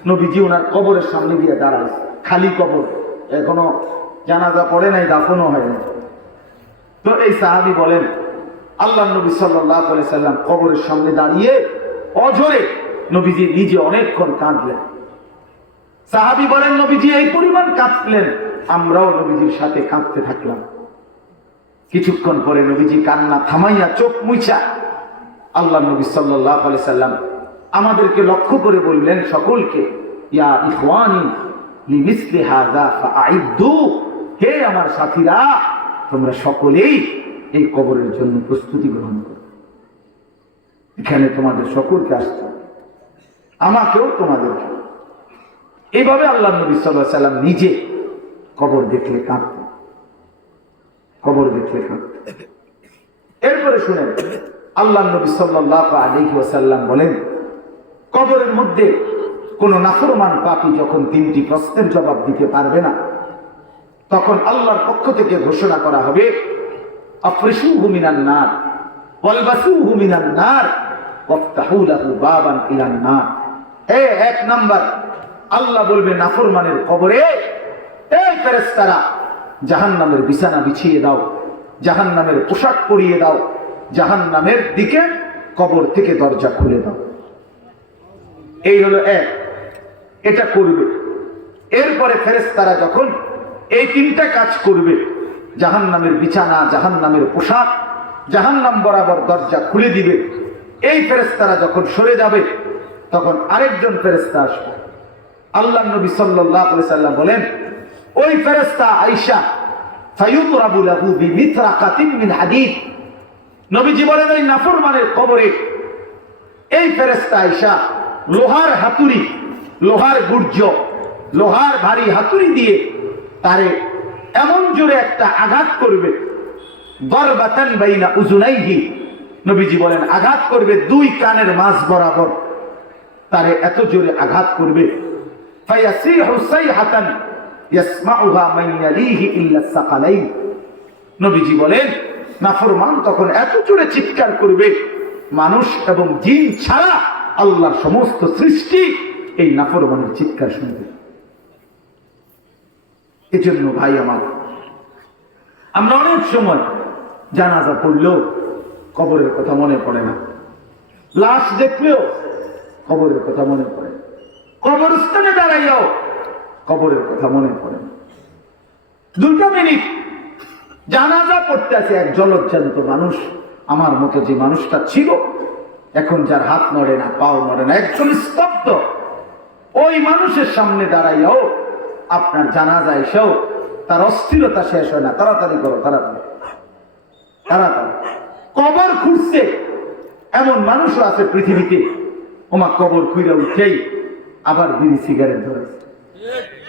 নবীজি ওনার কবরের সামনে গিয়ে দাঁড়াইছে, খালি কবর, এখনো জানাজা পড়ে নাই, দাফনও হয়নি। তো এই সাহাবী বলেন, আল্লাহ নবী সাল্লাল্লাহু আলাইহি সাল্লাম কবরের সামনে দাঁড়িয়ে অঝরে নবীজি নিজে অনেকক্ষণ কাঁদলেন। সাহাবী বলেন, নবীজি এই পরিমাণ কাঁদলেন, আমরাও নবীজির সাথে কাঁদতে থাকলাম। কিছুক্ষণ পরে নবীজি কান্না থামাইয়া চোখ মুছা আল্লাহ নবী সাল্লাল্লাহু আলাইহি সাল্লাম আমাদেরকে লক্ষ্য করে বললেন, সকলকে, ইয়া ইখওয়ানি লিমিসলি হাযা ফাআইদ্দু, হে আমার সাথীরা, তোমরা সকলেই এই কবরের জন্য প্রস্তুতি গ্রহণ করো। এখানে তোমাদের সকলকে আসতে, আমাকেও তোমাদেরকে। এইভাবে আল্লাহ নবী সাল্লাল্লাহু আলাইহি সাল্লাম নিজে কবর দেখলে কাঁদতেন, কবর দেখলে কাঁদতেন। এরপরে শুনেন, আল্লাহ নবী সাল্লাল্লাহু আলাইহি ওয়াসাল্লাম বলেন, কবরের মধ্যে কোন নাফরমান পাপী যখন তিনটি প্রশ্নের জবাব দিতে পারবে না, তখন আল্লাহর পক্ষ থেকে ঘোষণা করা হবে, আফরিশুহু মিনান নার ওয়ালবাসুহু মিনান নার ওয়াফতাহু লাহু বাবান ইলান নার। এক নাম্বার, আল্লাহ বলবে নাফরমানের কবরে, এই ফেরেশতারা, জাহান্নামের বিছানা বিছিয়ে দাও, জাহান্নামের পোশাক পরিয়ে দাও, জাহান্নামের দিকে কবর থেকে দরজা খুলে দাও। এই হলো এক, এটা করবে। এরপরে ফেরেশতারা যখন এই তিনটা কাজ করবে, জাহান্নামের বিছানা, জাহান্নামের পোশাক, জাহান্নাম বরাবর দরজা খুলে দিবে, এই ফেরেশতারা যখন সরে যাবে, তখন আরেকজন ফেরেশতা আসবে। আল্লাহ নবী সাল্লাল্লাহু আলাইহি সাল্লাম বলেন, ওই ফেরেশতা আয়েশা ফায়ুতরাবু লাহু বিমিতরাকাতিন মিন হাদীদ। নবীজি বলেন, ওই নাফরমানের কবরে এই ফেরেশতা আয়েশা লোহার হাতুড়ি, লোহার গুর্জ, লোহার ভারী হাতুড়ি দিয়ে তারে এমন জোরে একটা আঘাত করবে, দরবাতান বাইনা উযুনাইহি। নবীজি বলেন, আঘাত করবে দুই কানের মাঝ বরাবর, তারে এত জোরে আঘাত করবে, ফায়াসিহু সাইহাতান ইয়াসমাউহা মান ইয়ালিহি ইল্লা সাকালাইন। নবীজি বলেন, নাফরমান তখন এত জোরে চিৎকার করবে, মানুষ এবং জিন ছাড়া আল্লাহর সমস্ত সৃষ্টি এই নাফরমানের চিৎকার শুনবে। এজন্য ভাই আমার, আমরা অনেক সময় জানাজা পড়লেও কবরের কথা মনে পড়ে না, লাশ দেখলেও কবরের কথা মনে পড়ে, কবরস্থানে দাঁড়াইয়াও কবরের কথা মনে পড়ে না। 2 মিনিট জানাজা পড়তে আছে এক জলজ্জান্ত মানুষ, আমার মতো যে মানুষটা ছিল, এখন যার হাত নড়ে না, পাও নড়ে না, একজন স্তব্ধ, ওই মানুষের সামনে দাঁড়াইয়াও আপনার জানাজা এসেও তার অস্থিরতা শেষ হয় না। তাড়াতাড়ি করো, তাড়াতাড়ি, তাড়াতাড়ি। কবর খুঁড়ছে এমন মানুষও আছে পৃথিবীতে, ওমা কবর খুঁড়ে উঠেই আবার বিড়ি সিগারেট ধরেছে।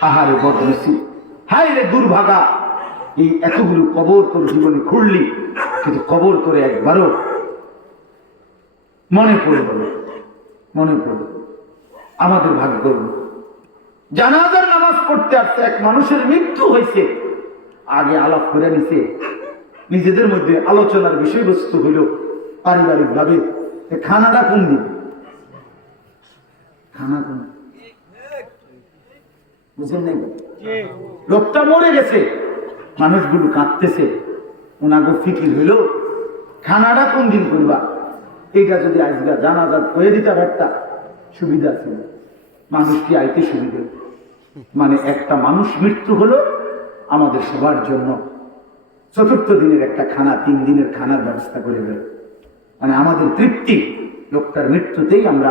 আহারে বদনসিব, হায় রে দুর্ভাগা, এই এতগুলো কবর তোর জীবনে খুঁড়লি, কিন্তু কবর করে একবারও মনে পড়ল না, মনে পড়ল। আমাদের ভাগ্য, জানাজার নামাজ পড়তে আসছে এক মানুষের মৃত্যু হয়েছে, আগে আলাপ করে নিছে, নিজেদের মধ্যে আলোচনার বিষয়বস্তু হইল পারিবারিক ভাবে খানাটা কোন দিন, খানা কোন, বুঝলেন নাই? লোকটা মরে গেছে, মানুষগুলো কাঁদতেছে, ওনাকে ফিকির হইল খানাটা কোন দিন করবা। এইটা যদি আজকে জানাজাত হয়ে দিতে পারতা সুবিধা ছিল, মানুষ কি আইতে সুবিধা। মানে একটা মানুষ মৃত্যু হলো আমাদের সবার জন্য চতুর্থ দিনের একটা খানা, 3 দিনের খানার ব্যবস্থা করে দেয়। মানে আমাদের তৃপ্তি, লোকটার মৃত্যুতেই আমরা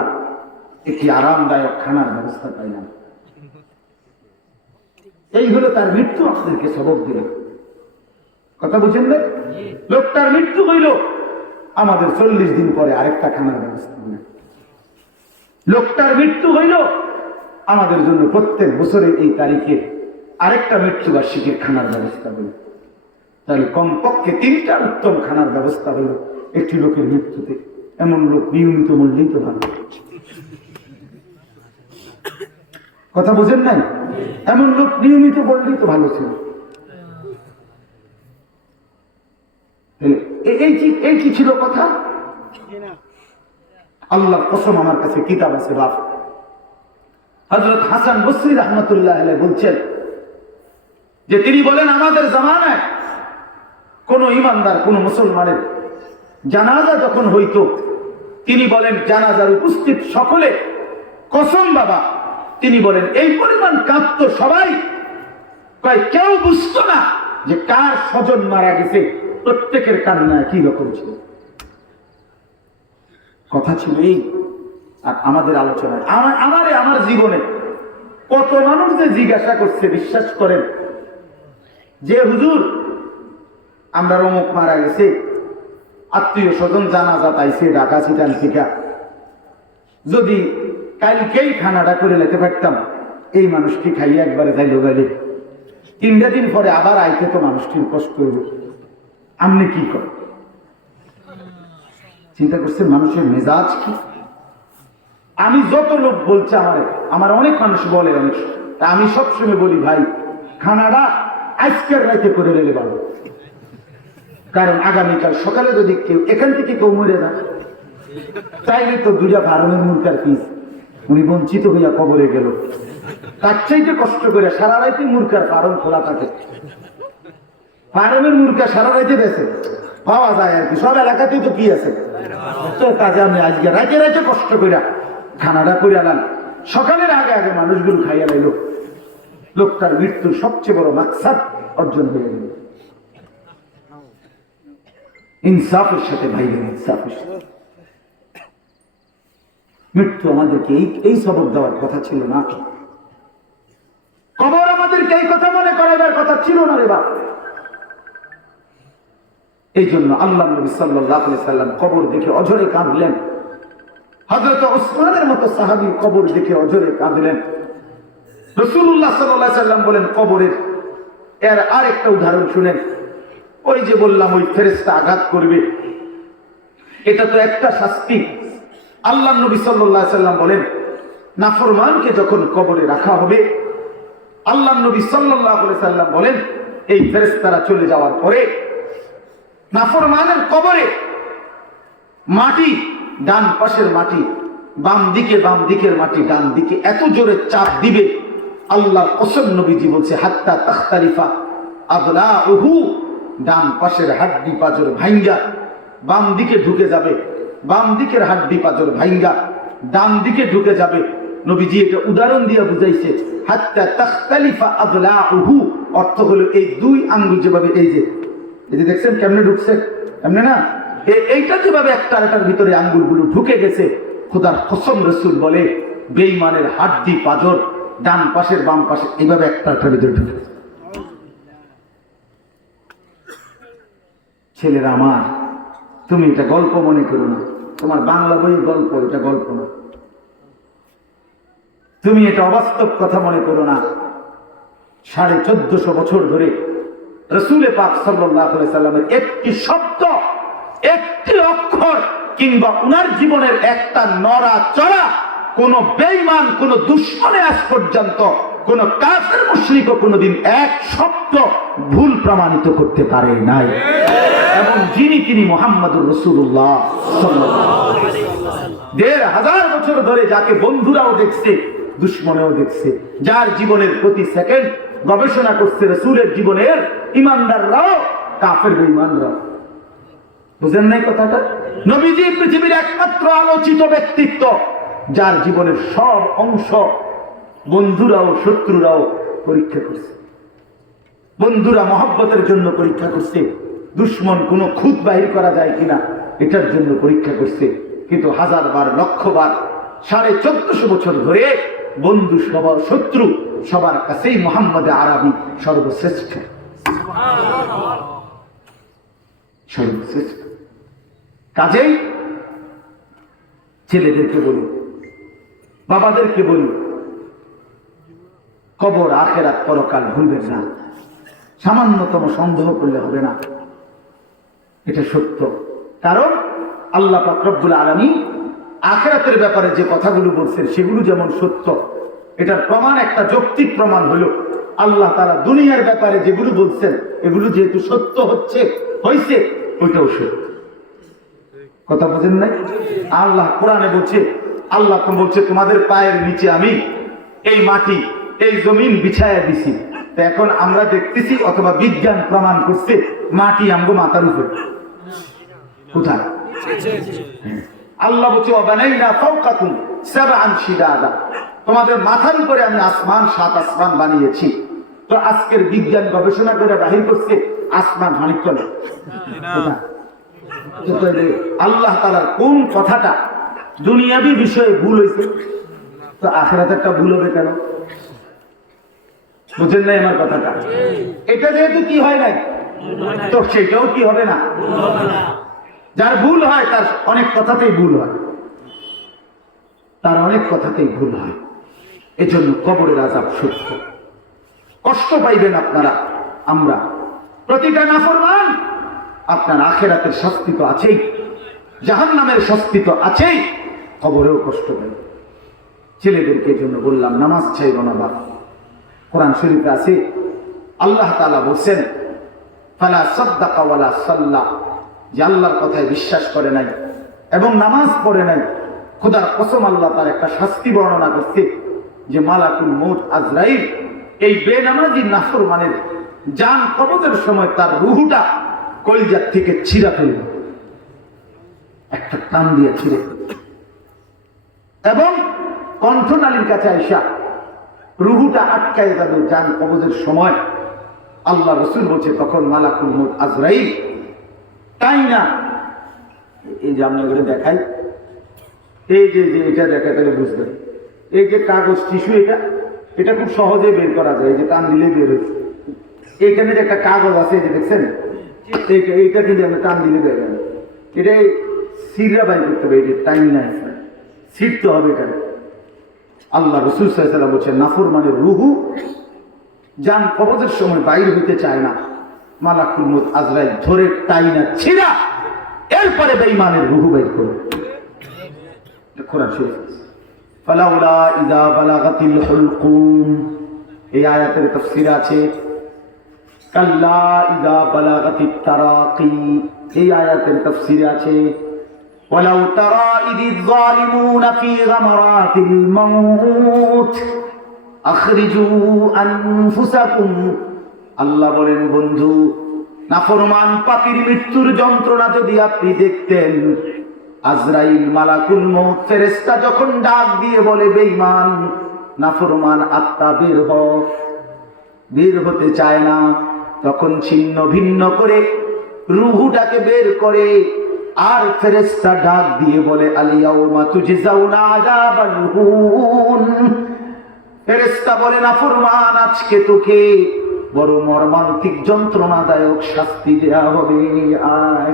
একটি আরামদায়ক খানার ব্যবস্থা পাইলাম। এই হলো তার মৃত্যু, আপনাদেরকে সবক দিল। কথা বুঝেন না? লোকটার মৃত্যু হইল, আমাদের 40 দিন পরে আরেকটা খানার ব্যবস্থা হইল। লোকটার মৃত্যু হইল, আমাদের জন্য প্রত্যেক বছরের এই তারিখে আরেকটা মৃত্যুবার্ষিকীর খানার ব্যবস্থা হইল। তাহলে কমপক্ষে 3টা উত্তম খানার ব্যবস্থা হইল একটি লোকের মৃত্যুতে। এমন লোক নিয়মিত মরলেই তো ভালো। কথা বোঝেন নাই? এমন লোক নিয়মিত বললেই তো ভালো ছিল। এই কি ছিল কথা? আল্লাহর কসম, আমার কাছে কিতাব আছে বাপ। হযরত হাসান বসরি রাহমাতুল্লাহ আলাইহি বলছেন যে তিনি বলেন, আমাদের জামানায় কোন ইমানদার, কোন মুসলমানের জানাজা যখন হইতো, তিনি বলেন জানাজার উপস্থিত সকলে কসম বাবা, তিনি বলেন এই পরিমাণ কাঁদতো সবাই, কেউ বুঝতো না যে কার স্বজন মারা গেছে। প্রত্যেকের কান্না কি রকম ছিল। কথা ছিল এই। আর আমাদের আলোচনায় আমার জীবনে কত মানুষ যে জিজ্ঞাসা করছে, বিশ্বাস করেন, যে হুজুর আমরা অমুক মারা গেছে, আত্মীয় স্বজন জানাজা পাইছে ঢাকা চিটান থেকে, যদি কালকেই খানাটা করে নিতে পারতাম, এই মানুষটি খাইয়ে একবারে যাইল, গেলে 3টা দিন পরে আবার আইতে তো মানুষটির কষ্ট হইব। আপনি কি করেন? চিন্তা করছেন মানুষের মেজাজ কি? আমি যত লোক বলছে, আমার অনেক মানুষ বলে, আমি সবসময় বলি ভাই, খানাটা আজকের রাতে করে নিলে ভালো। কারণ আগামীকাল সকালে যদি কেউ এখান থেকে কেউ মরে যায়, তাইলে তো 2টা ফার্মের মুরগার পিস উনি বঞ্চিত হইয়া কবরে গেল। তার চাইতে কষ্ট করে সারা রাইতে মুরগার ফার্ম খোলা থাকে, ফার্মের মুরগা সারা রাইতে বেছে পাওয়া যায় আর কি, সব এলাকাতেই তো কি আছে। তো কাজে আমি আজকে রাইতে রাইতে কষ্ট করে খানাটা করে আনলাম, সকালের আগে আগে মানুষগুলো খাইয়া লাইল, লোকটার মৃত্যুর সবচেয়ে বড় মাকসাদ অর্জন হয়ে গেল। ইনসাফের সাথে ভাই, ইনসাফের সাথে। মৃত্যু আমাদেরকে এই সবক দেওয়ার কথা ছিল না, কবর আমাদেরকে এই কথা মনে করাবার কথা ছিল না রে বাপ। এই জন্য আল্লাহ নবী সাল্লাল্লাহু আলাইহি সাল্লাম কবর দেখে অঝরে কাঁদলেন। হযরত ওসমানের মতো সাহাবী কবর দেখে অঝরে কাঁদলেন। রাসূলুল্লাহ সাল্লাল্লাহু আলাইহি সাল্লাম বলেন কবরের এর আরেকটা উদাহরণ শুনেন। ওই যে বললাম ওই ফেরেশতা আঘাত করবে, এটা তো একটা শাস্তি। আল্লাহ নবী সাল্লাল্লাহু আলাইহি সাল্লাম বলেন নাফরমানকে যখন কবরে রাখা হবে, আল্লাহ নবী সাল্লাল্লাহু আলাইহি সাল্লাম বলেন এই ফেরেশতারা চলে যাওয়ার পরে নাফরমানের কবরে মাটি, ডান পাশের মাটি বাম দিকের মাটি ডান দিকে এত জোরে চাপ দিবে, আল্লাহর কসম নবীজি বলছে হাত্তা তাখতারিফা আদলাউহু, ডান পাশের হাড্ডি পাঁজর ভাঙ্গা বাম দিকে ঢুকে যাবে, বাম দিকের হাড্ডি পাঁজর ভাঙ্গা ডান দিকে ঢুকে যাবে। নবীজি এটা উদাহরণ দিয়ে বুঝাইছে হাত্তা তাখতালিফা আদলাউহু, অর্থ হলো এই 2 আঙ্গুল যেভাবে এই যে দেখছেন কেমনে ঢুকছে, এমনি না, এইটা যেভাবে একটার ভিতরে আঙ্গুলগুলো ঢুকে গেছে, খোদার কসম রাসূল বলে বেঈমানের হাড্ডি পাঁজর ডান পাশের বাম পাশে এইভাবে একটার ভিতরে ঢুকে গেছে। ছেলেরা আমার, তুমি এটা গল্প মনে করো না, তোমার বাংলা বইয়ের গল্প, এটা গল্প না। তুমি এটা অবাস্তব কথা মনে করো না। 1450 বছর ধরে রাসূল পাক সাল্লাল্লাহু আলাইহি সাল্লামের একটি শব্দ, একটি অক্ষর কিংবা উনার জীবনের একটা নড়াচড়া কোন বেঈমান, কোন দুশমনে আজ পর্যন্ত কোন কাফের মুশরিকও কোনদিন এক শব্দ ভুল প্রমাণিত করতে পারে নাই। এবং তিনি মুহাম্মদুর রাসূলুল্লাহ সাল্লাল্লাহু আলাইহি ওয়াসাল্লাম। ১৫০০ বছর ধরে যাকে বন্ধুরাও দেখছে, দুশ্মনেও দেখছে, যার জীবনের প্রতি সেকেন্ড গবেষণা করছে রাসূলের জীবনের ইমানদাররাও কাফের বেঈমানরাও। বুঝেন নাই কথাটা? নবীজি পৃথিবীর একমাত্র আলোচিত ব্যক্তিত্ব, যার জীবনের সব অংশ বন্ধুরাও শত্রুরাও পরীক্ষা করছে। বন্ধুরা মহব্বতের জন্য পরীক্ষা করছে, দুশ্মন কোনো খুঁত বাহির করা যায় কিনা এটার জন্য পরীক্ষা করছে। কিন্তু হাজারবার লক্ষবার ১৪৫০ বছর ধরে বন্ধু সবার শত্রু সবার কাছেই মুহাম্মদ আরবি সর্বশ্রেষ্ঠ। সর্বশ্রেষ্ঠ। কাজেই ছেলেদেরকে বলি, বাবাদেরকে বলি, কবর আখেরাত পরকাল ভুলবেন না। সামান্যতম সন্দেহ করলে হবে না, এটা সত্য। কারণ আল্লাহ পাক রব্বুল আলামিন আখেরাতের ব্যাপারে যে কথাগুলো বলছেন সেগুলো যেমন সত্য, এটার প্রমাণ একটা যৌক্তিক প্রমাণ হলো আল্লাহ তাআলা দুনিয়ার ব্যাপারে যেগুলো বলছেন এগুলো যেহেতু সত্য হয়েছে ওইটাও সত্য। কথা বুঝেন নাই? আল্লাহ কোরআনে বলছে, আল্লাহ বলছে তোমাদের পায়ের নিচে আমি এই মাটি এই জমিন বিছায়া দিছি। তো এখন আমরা দেখতেছি অথবা বিজ্ঞান প্রমাণ করছে মাটি আমগো মাথার উপরে। কোথায়? আল্লাহ বলছে ওয়াবানাইনা ফাওকাকুম সাবআন শিদাদা, তোমাদের মাথার উপরে আমি আসমান ৭ আসমান বানিয়েছি। তো আজকের বিজ্ঞান গবেষণা করে বাহির করছে আসমান হানিক চলে। আল্লাহ তাআলার কোন কথাটা দুনিয়াবি বিষয়ে ভুল হয়েছে, তো আখিরাতেরটা ভুল হবে কেন? বুঝেন নাই আমার কথাটা? এটা যেহেতু কি হয় নাই, তো সেটাও কি হবে না? যার ভুল হয় তার অনেক কথাতেই ভুল হয়, তার অনেক কথাতেই ভুল হয়। এজন্য কবরের আযাব সত্য, কষ্ট পাইবেন আপনারা। আমরা প্রতিটা নাফরমান আপনার আখিরাতের শাস্তি তো আছেই, জাহান্নামের শাস্তি তো আছেই, কবরেও কষ্ট পাই। ছেলেদেরকে জন্য বললাম নামাজ চাইব না বাপ। কোরআন শরীফে আছে আল্লাহ তাআলা বলছেন ফালা সাদ্দাকা ওয়ালা সাল্লা, যে আল্লাহর কথায় বিশ্বাস করে নাই এবং নামাজ পড়ে নাই, খোদার কসম আল্লাহ তার একটা শাস্তি বর্ণনা করছে যে মালাকুল মউত আজরাইল এই বেনামাজি নাফরমানের জান কবজের সময় তার রুহুটা কলিজার থেকে ছিঁড়া ফেলবে, একটা টান দিয়ে ছিঁড়ে, এবং কণ্ঠনালীর কাছে আইসা রুহুটা আটকায় যাবে জান কবজের সময়। আল্লাহ রাসূল বলছে তখন মালাকুল মউত আজরাইল তাই না, এই যে আমরা এগুলো দেখাই, এই যে এটা দেখা তাহলে বুঝবেন, এই যে কাগজ টিস্যু এটা খুব সহজে বের করা যায়, এই যে টান দিলে বের হয়েছে। এইখানে যে একটা কাগজ আছে এই যে দেখছেন, এইটা কিন্তু আমরা টান দিলে বের হয়, এটাই সিরা বাইর করতে হবে, এটা টাইম নাই, ছিঁড়তে হবে এখানে। আল্লাহ রাসূল সাল্লাল্লাহু আলাইহি ওয়াসাল্লাম বলছেন নাফরমানের রুহু জান কবজের সময় বাইর হইতে চায় না, মালাকুল মউত আজরাইল ধরে টাইনা ছিঁড়া এরপরে বেঈমানের রুহু বের করে। কোরআন শরীফ ফালাউলা ইযা বালাগাতিল হুলকুম, এই আয়াতের তাফসীর আছে কাল্লা ইযা বালাগাতিত তারাকি, এই আয়াতের তাফসীর আছে ওয়ালাউ তারা ইযিয যালিমুনা ফি গামারাতিল মাউত আখরিজু আনফুসাকুম। আল্লাহ বলেন বন্ধু, নাফরমান পাপীর মৃত্যুর যন্ত্রণা যদি আপনি দেখতেন, আজরাইল মালাকুল মউত ফেরেশতা যখন ডাক দিয়ে বলে বেঈমান নাফরমান আত্মা বের হতে চায় না, তখন ছিন্ন ভিন্ন করে রূহটাকে বের করে, আর ফেরেশতা ডাক দিয়ে বলে আলিয়াউমা তুজজাউনা আযাবাল হুন। ফেরেশতা বলে নাফরমান আজকে তোকে বড় মর্মান্তিক যন্ত্রণাদায়ক শাস্তি দেয়া হবে, আয়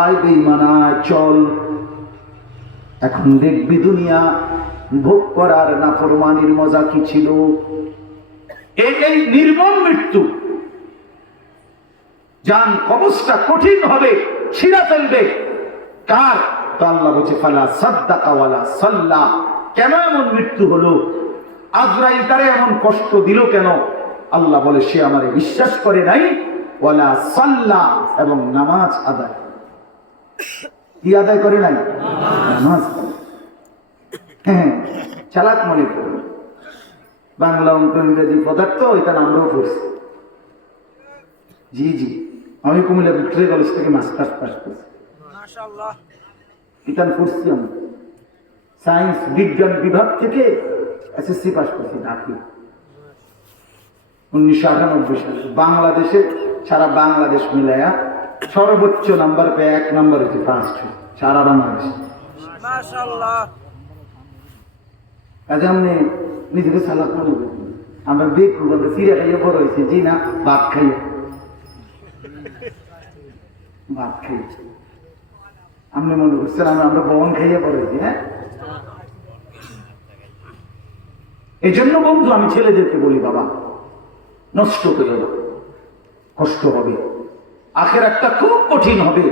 আয় বেঈমান আয়, চল এখন দেখবি দুনিয়া ভোগ করার নাফরমানির মজা কি ছিল। এই নির্মম মৃত্যু, জান কবজটা কঠিন হবে, ছিঁড়া ফেলবে কার? তো আল্লাহ বলছে ফালা সাদ্দাকা ওয়ালা সাল্লা। কেন এমন মৃত্যু হলো? আজরাইল তারে এমন কষ্ট দিল কেন? আল্লাহ বলে সে আমারে বিশ্বাস করে নাই, ওয়ালা সাল্লা, এবং নামাজ আদায়। কি আদায় করে নাই? নামাজ। হ্যাঁ, চালাক মনে করবে। বাংলা, অঙ্ক, ইংরেজি, পদার্থ এটা আমরাও পড়ছি। জি জি, আমি কুমিল্লা ভিক্টোরিয়া কলেজ থেকে মাস্টার্স পাস করছি। এটা পড়ছি আমি। সায়েন্স বিজ্ঞান বিভাগ থেকে এসএসসি পাস করছি ঢাকি 1998 সালে। বাংলাদেশে সারা বাংলাদেশ মিলাইয়া সর্বোচ্চ নাম্বার পেয়ে 1 নম্বর হচ্ছে ফার্স্ট সারা বাংলাদেশ। কাজে আমি নিজেকে সালাদ করব, আমরা দেখব সিরিয়া খাইয়ে বড় হয়েছে। জি না, ভাত খাইয়ে আপনি মনে করছেন আমরা বন খাইয়ে বড় হয়েছি? হ্যাঁ, এই জন্য বন্ধু আমি ছেলেদেরকে বলি, বাবা নষ্ট করে না, কষ্ট হবে, আখিরাতটা খুব কঠিন হবে,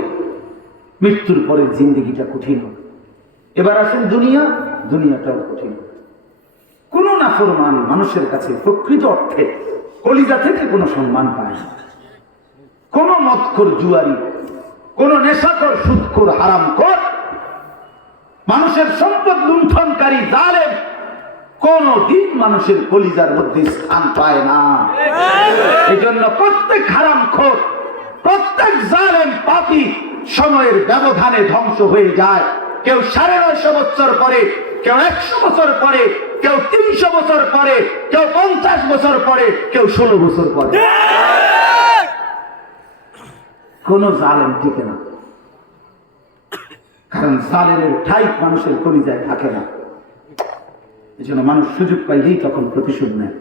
মৃত্যুর পরের জিন্দেগিটা কঠিন হবে। এবার আসেন দুনিয়াটাও কঠিন হবে। কোন নাফরমান মানুষের কাছে প্রকৃত অর্থে কলিজা থেকে কোনো সম্মান পায় না। কোন মদখোর জুয়ারি, কোন নেশাখোর, সুদখোর, হারামখোর, মানুষের সম্পদ লুণ্ঠনকারী জালেম কোন দিন মানুষের কলিজার মধ্যে স্থান পায় না। এই জন্য প্রত্যেক হারামখোর, প্রত্যেক জালেম পাপী সময়ের ব্যবধানে ধ্বংস হয়ে যায়। কেউ 950 বছর পরে, কেউ 100 বছর পরে, কেউ 300 বছর পরে, কেউ 50 বছর পরে, কেউ 16 বছর পরে। কোন জালেম টিকে না, কারণ জালেমের ঠাই মানুষের কলিজায় থাকে না। এই জন্য মানুষ সুযোগ পাইলেই তখন প্রতিশোধ নেয়।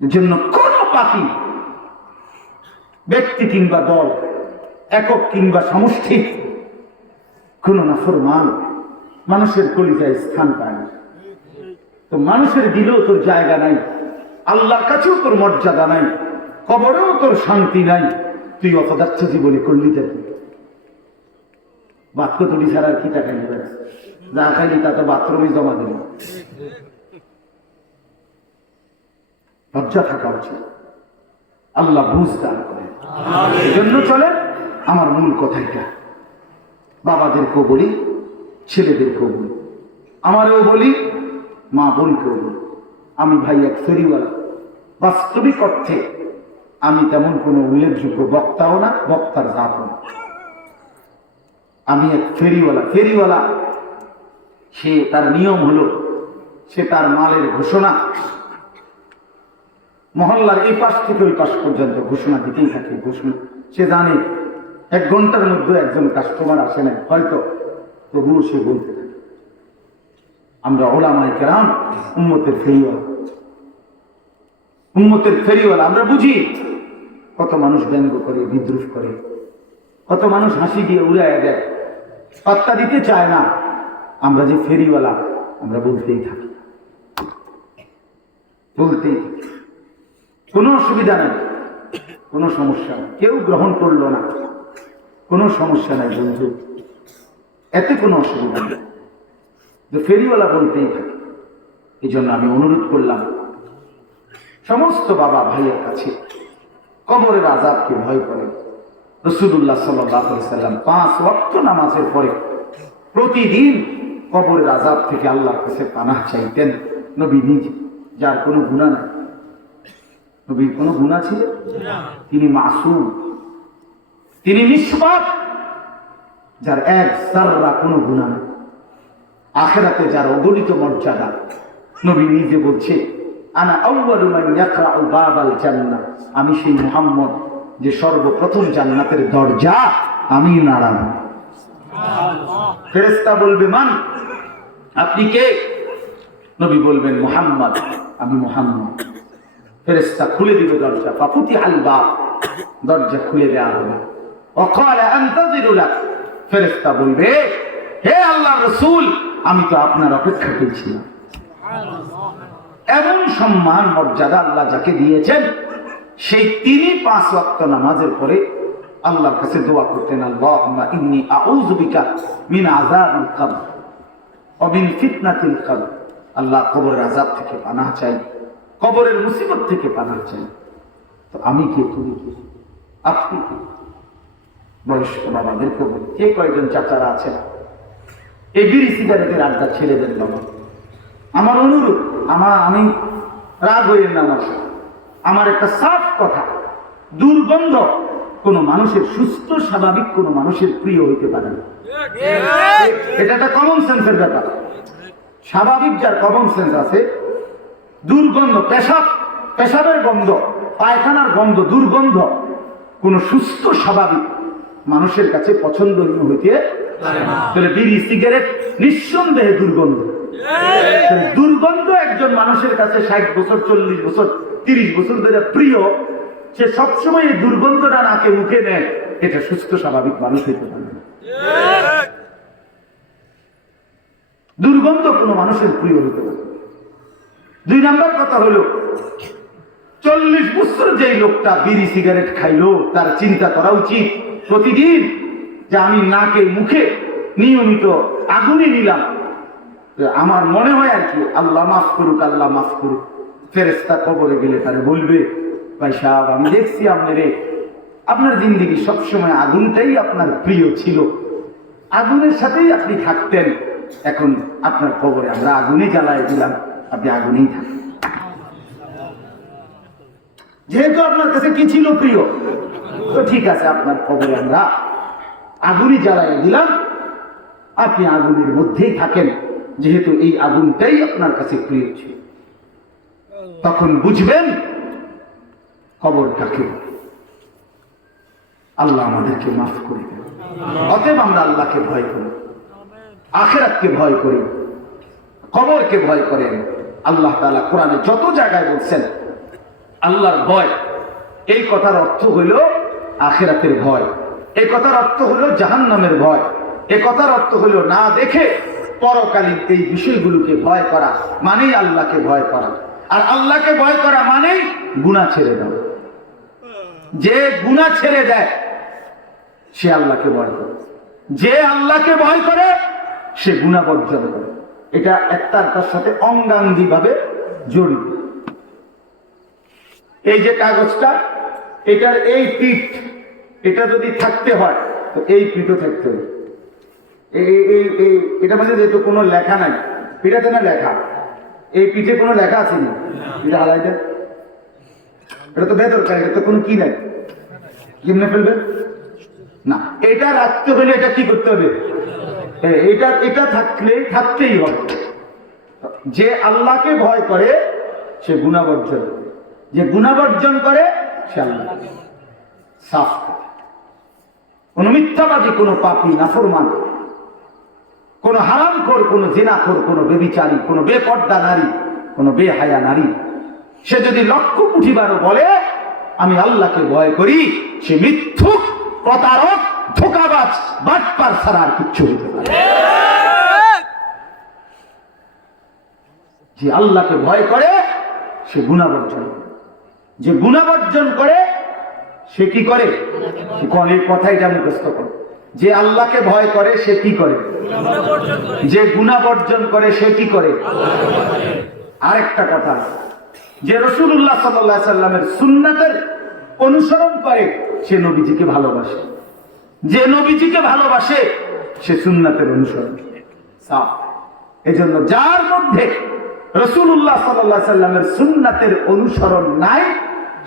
এই জন্য কোন পাপী ব্যক্তি কিংবা দল, একক কিংবা সমষ্টি, কোন নাফরমান মানুষের কলিজায় স্থান পায় না। তো মানুষের দিলেও তোর জায়গা নাই, আল্লাহর কাছেও তোর মর্যাদা নাই, কবরেও তোর শান্তি নাই। তুই অপদার্থ জীবনে করলি দেখবি বাক্য তুলি ছাড়া কি টাকা নেবে? যা খাইলি তা তো বাথরুমে জমা দিল। লজ্জা থাকা উচিত। আল্লাহ বুঝ দান করে। এই জন্য চলে আমার মূল কথাটা, বাবাদেরকেও বলি, ছেলেদেরকেও বলি, আমারও বলি, মা বোনকেও বলি, আমি ভাই এক ফেরিওয়ালা। বাস্তবিক অর্থে আমি তেমন কোনো উল্লেখযোগ্য বক্তাও না, বক্তার জাতও না। আমি এক ফেরিওয়ালা। সে তার নিয়ম হলো, সে তার মালের ঘোষণা মহল্লার এই পাশ থেকে ওই পাশ পর্যন্ত ঘোষণা দিতেই থাকে। ঘোষণা সে জানে 1 ঘন্টার মধ্যে একজন কাস্টমার আসে না হয়তো, তবুও সে বলতে থাকে। আমরা ওলামায়ে কেরাম উম্মতের ফেরিওয়ালা। আমরা বুঝি কত মানুষ ব্যঙ্গ করে, বিদ্রুপ করে, কত মানুষ হাসি দিয়ে উড়াইয়া দেয়, পাত্তা দিতে চায় না। আমরা যে ফেরিওয়ালা, আমরা বলতেই থাকি। কোনো অসুবিধা নেই, কোনো সমস্যা নেই। কেউ গ্রহণ করলো না, কোনো সমস্যা নাই বন্ধু, এতে কোনো অসুবিধা নেই। ফেরিওয়ালা বলতেই থাকে। এই জন্য আমি অনুরোধ করলাম সমস্ত বাবা ভাইয়ের কাছে, কবরের আযাবকে ভয় করে। রাসূলুল্লাহ সাল্লাল্লাহু আলাইহি সাল্লাম 5 ওয়াক্ত নামাজের পরে প্রতিদিন কবরের আযাব থেকে আল্লাহর কাছে পানাহ চাইতেন। নবী নিজে, যার কোনো গুনাহ নাই, নবীর কোনো গুনাহ ছিল না, তিনি মাসুম, তিনি নিষ্পাপ, যার এক যাররা কোনো গুনাহ নেই, আখিরাতে যার অগণিত মর্যাদা। নবী নিজে বলছে, আনা আউয়ালু মান ইয়াকরাউ বাবাল জান্নাহ, আমি সেই মুহাম্মদ যে সর্বপ্রথম জান্নাতের দরজা আমি নাড়াবো। ফেরেশতা বলবে, মান, আপনি কে? নবী বলবেন, মুহাম্মদ, আমি মুহাম্মদ। ফেরেশতা খুলে দিবে দরজা, ফাফুতিহাল বাব, দরজা খুলে দেওয়া হবে। ওয়াকালা আনতাযিরু লাক, ফেরেশতা বলবে, হে আল্লাহর রাসূল, আমি তো আপনার অপেক্ষা করছিলাম। এমন সম্মান মর্যাদা আল্লাহ যাকে দিয়েছেন, সেই তিনি 5 ওয়াক্ত নামাজের পরে আল্লাহর কাছে দোয়া করতেন, আল্লাহুম্মা ইন্নী আউযু বিকা মিন আযাবিল কবর। অবিল ফিতনাতিল কবর, আল্লাহ কবরের আযাব থেকে পানাহ চাই, কবরের মুসিবত থেকে পানাহ চাই। তো আমি কে, তুমি কে, আপনি কে? বয়স্ক বাবাদেরকে বলি, কে কয়জন চাচারা আছেন এই বিড়ি সিগারেটের আড্ডা ছেড়ে দেন বাবা। আমার অনুরোধ, আমি রাগ হইয়েন না আমার সাথে। আমার একটা সাফ কথা, দুর্গন্ধ কোন মানুষের, সুস্থ স্বাভাবিক কোন মানুষের প্রিয় হইতে পারে না। এটা একটা কমন সেন্সের ব্যাপার। স্বাভাবিক যার কমন সেন্স আছে, দুর্গন্ধ, পেশাবের গন্ধ, পায়খানার গন্ধ, দুর্গন্ধ কোন সুস্থ স্বাভাবিক মানুষের কাছে পছন্দনীয় হইতে তাহলে বিড়ি সিগারেট নিঃসন্দেহে দুর্গন্ধ। দুর্গন্ধ একজন মানুষের কাছে 60 বছর, 40 বছর, 30 বছর ধরে প্রিয়, সে সবসময় এই দুর্গন্ধটা নাকে মুখে নেয়, এটা সুস্থ স্বাভাবিক মানুষ হইতে পারে না। দুর্গন্ধ কোনো মানুষের প্রিয় হইতে পারে। 2 নাম্বার কথা হলো, 40 বছর যেই লোকটা বিড়ি সিগারেট খাইলো, তার চিন্তা করা উচিত প্রতিদিন যে আমি নাকে মুখে নিয়মিত আগুনে নিলাম। আমার মনে হয় আর কি, আল্লাহ মাফ করুক, আল্লাহ মাফ করুক, ফেরেশতা কবরে গেলে তারে বলবে, ভাই সাহেব আমি দেখছি আপনার জিন্দেগি সবসময় আগুনটাই আপনার প্রিয় ছিল, আগুনের সাথেই আপনি থাকতেন, এখন আপনার কবরে আমরা আগুনে জ্বালাই দিলাম, আপনি আগুনেই থাকেন। যেহেতু আপনার কাছে কি ছিল প্রিয়, তো ঠিক আছে, আপনার কবরে আমরা আগুনই জ্বালাই দিলাম, আপনি আগুনের মধ্যেই থাকেন, যেহেতু এই আগুনটাই আপনার কাছে প্রিয় ছিল। তখন বুঝবেন কবর কাকে বলে। আল্লাহ আমাদেরকে মাফ করে দেন। অতএব আমরা আল্লাহকে ভয় করি, আখিরাতকে ভয় করি, কবরকে ভয় করেন। আল্লাহ তাআলা কোরআনে যত জায়গায় বলছেন আল্লাহর ভয়, এই কথার অর্থ হইল আখিরাতের ভয়, এই কথার অর্থ হইল জাহান্নামের ভয়, এই কথার অর্থ হইল না দেখে পরকালীন এই বিষয়গুলোকে ভয় করা মানেই আল্লাহকে ভয় করা। আর আল্লাহকে ভয় করা মানেই গুনাহ ছেড়ে দেওয়া। যে গুনাহ ছেড়ে দেয় সে আল্লাহকে ভয় করে, যে আল্লাহকে ভয় করে সে গুনাহ বর্জন করে। এটা একটার সাথে অঙ্গাঙ্গী ভাবে জড়িত। এই যে কাগজটা, এটার এই পিঠ, এটা যদি থাকতে হয় তো এই পিঠও থাকতে হবে। এটা মানে যেহেতু কোনো লেখা নাই, এটাতে না লেখা, এই পিঠে কোনো লেখা আছে না, এটা হালাই দেন, এটা তো বেদরকার, এটা তো কোনো কি নাই, কেমনে ফেলবে না। এটা রাখতে হলে এটা কি করতে হবে, এটা থাকতেই হবে। যে আল্লাহকে ভয় করে সে গুনাহ বর্জন করে, যে গুনাহ বর্জন করে সে আল্লাহ সাফ করে। কোন মিথ্যাবাদী, কোন পাপী, নাফরমান, কোন হারামখোর, কোন জিনাখোর, কোন বেবিচারী, কোন বেপর্দা নারী, কোন বেহায়া নারী, সে যদি 1,00,000 বলে আমি আল্লাহকে ভয় করি, সে মিথ্যুক, প্রতারক, ধোঁকাবাজ, বাটপার ছাড়া আর কিচ্ছু হতে পারে। যে আল্লাহকে ভয় করে সে গুনাহ বর্জন করে, যে গুনাহ বর্জন করে সে কি করে, এই কথাইটা মুখস্থ করে। যে আল্লাহকে ভয় করে সে কি করে, যে গুনাহ বর্জন করে সে কি করে। আরেকটা কথা, যে রাসূলুল্লাহ সাল্লাল্লাহু আলাইহি সাল্লামের সুন্নাতের অনুসরণ করে সে নবীজিকে ভালোবাসে, যে নবীজিকে ভালোবাসে সে সুন্নাতের অনুসরণ করে। এজন্য যার মধ্যে রাসূলুল্লাহ সাল্লাল্লাহু আলাইহি সাল্লামের সুন্নাতের অনুসরণ নাই,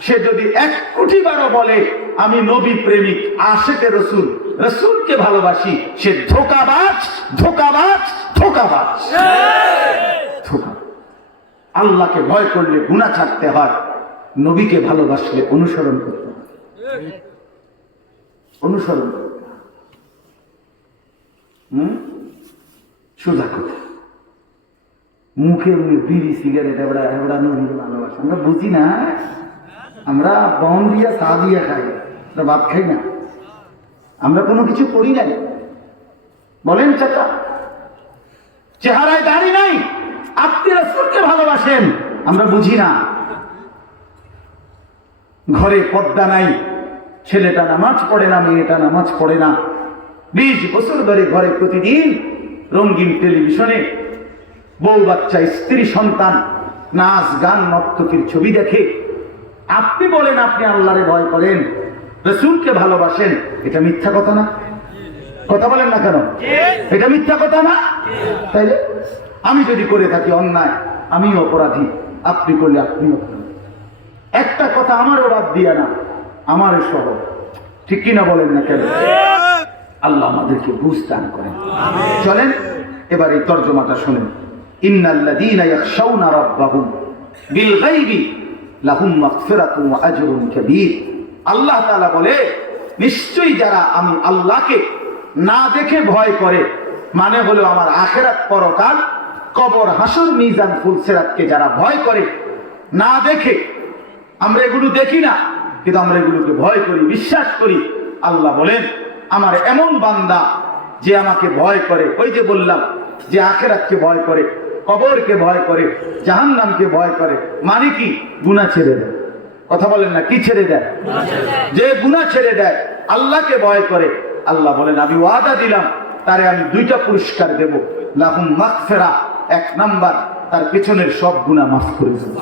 সে যদি 1,000,000 বলে আমি নবী প্রেমিক, আশিকে রাসূল, রাসূলকে ভালোবাসি, সে ধোঁকাবাজ, ধোঁকাবাজ, ধোঁকাবাজ। আল্লাহকে ভয় করলে গুনাহ ছাড়তে হয়, নবীকে ভালোবাসলে অনুসরণ করতে হয়, অনুসরণ করতে হয়। সোজা কথা, মুখে বিড়ি সিগারেট এবড়া নবীর ভালোবাসা আমরা বুঝি না। আমরা বন দিয়া চা দিয়া খাই, ভাত খাই না, আমরা কোনো কিছু করি নাই। বলেন চাচা, চেহারায় দাড়ি নাই, আপনি রাসূলকে ভালোবাসেন, আমরা বুঝি না। ঘরে পর্দা নাই, ছেলেটা নামাজ পড়ে না, মেয়েটা নামাজ পড়ে না, 20 বছর ধরে ঘরে প্রতিদিন রঙিন টেলিভিশনে বউ বাচ্চা স্ত্রী সন্তান নাচ গান নর্তকীর ছবি দেখে আপনি বলেন আপনি আল্লাহরে ভয় করেন, রাসূলকে ভালোবাসেন, এটা মিথ্যা কথা না? কথা বলেন না কেন? এটা মিথ্যা কথা না? তাইলে আমি যদি করে থাকি অন্যায়, আমি অপরাধী, আপনি করলে আপনি অপরাধী। একটা কথা আমারও বাদ দিয়া না, আমারও সহ, ঠিক কিনা বলেন না কেন? আল্লাহ আমাদেরকে বুঝ দান করেন। চলেন এবার এই তর্জমাটা শুনেন। ইন্নাল্লাযীনা ইয়াখশাউনা রাব্বাহুম বিল গায়বি লাহুম মাগফিরাতুন ওয়া আজরুন কাবীর। আল্লাহ তাআলা বলে, নিশ্চয়ই যারা আমি আল্লাহকে না দেখে ভয় করে, মানে হলো আমার আখিরাত পরকাল, কবর, হাসর, মিজান, ফুলসিরাতকে যারা ভয় করে না দেখে, আমরা এগুলো দেখি না কিন্তু আমরা এগুলোকে ভয় করি, বিশ্বাস করি। আল্লাহ বলেন, আমার এমন বান্দা যে আমাকে ভয় করে, ওই যে বললাম যে আখিরাতকে ভয় করে, কবরকে ভয় করে, জাহান্নামকে ভয় করে, মানে কি? গুনাহ ছেড়ে দেয়। কথা বলেন না, কি ছেড়ে দেয়? যে গুনাহ ছেড়ে দেয়, আল্লাহকে ভয় করে, আল্লাহ বলেন আমি ওয়াদা দিলাম তারে আমি দুইটা পুরস্কার দেব। লাহুম মাগফিরা, এক নাম্বার তার পেছনের সব গুনাহ মাফ করে দেব।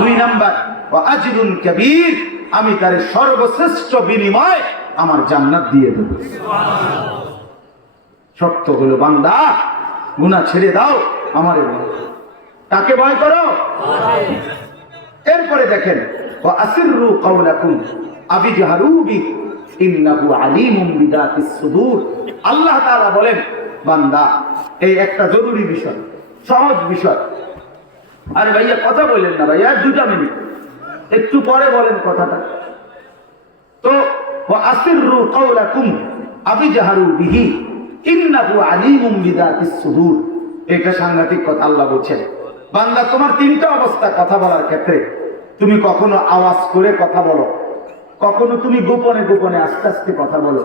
দুই নাম্বার ওয়া আজরুন কাবীর, আমি তারে সর্বশ্রেষ্ঠ বিনিময় আমার জান্নাত দিয়ে দেব। শর্ত হলো বান্দা গুনাহ ছেড়ে দাও, আমারে ভয়। কাকে ভয় করো? এরপরে দেখেন, ওয়া আসিররু কাওলাকুম আবিজহারু বি ইন্নাহু আলিমুম বিদাতিস সুদূর। আল্লাহ তাআলা বলেন, বান্দা এই একটা জরুরি বিষয়, সহজ বিষয়। আরে ভাইয়া কথা বললেন না ভাইয়া, 2 মিনিট, একটু পরে বলেন কথাটা। তো ওয়া আসিররু কাওলাকুম আবিজহারু বিহি ইন্নাহু আলিমুম বিদাতিস সুদূর। এটা সাংঘাতিক কথা আল্লাহ বলছেন। বান্দা তোমার 3টা অবস্থা কথা বলার ক্ষেত্রে। তুমি কখনো আওয়াজ করে কথা বলো, কখনো তুমি গোপনে গোপনে আস্তে আস্তে কথা বলো,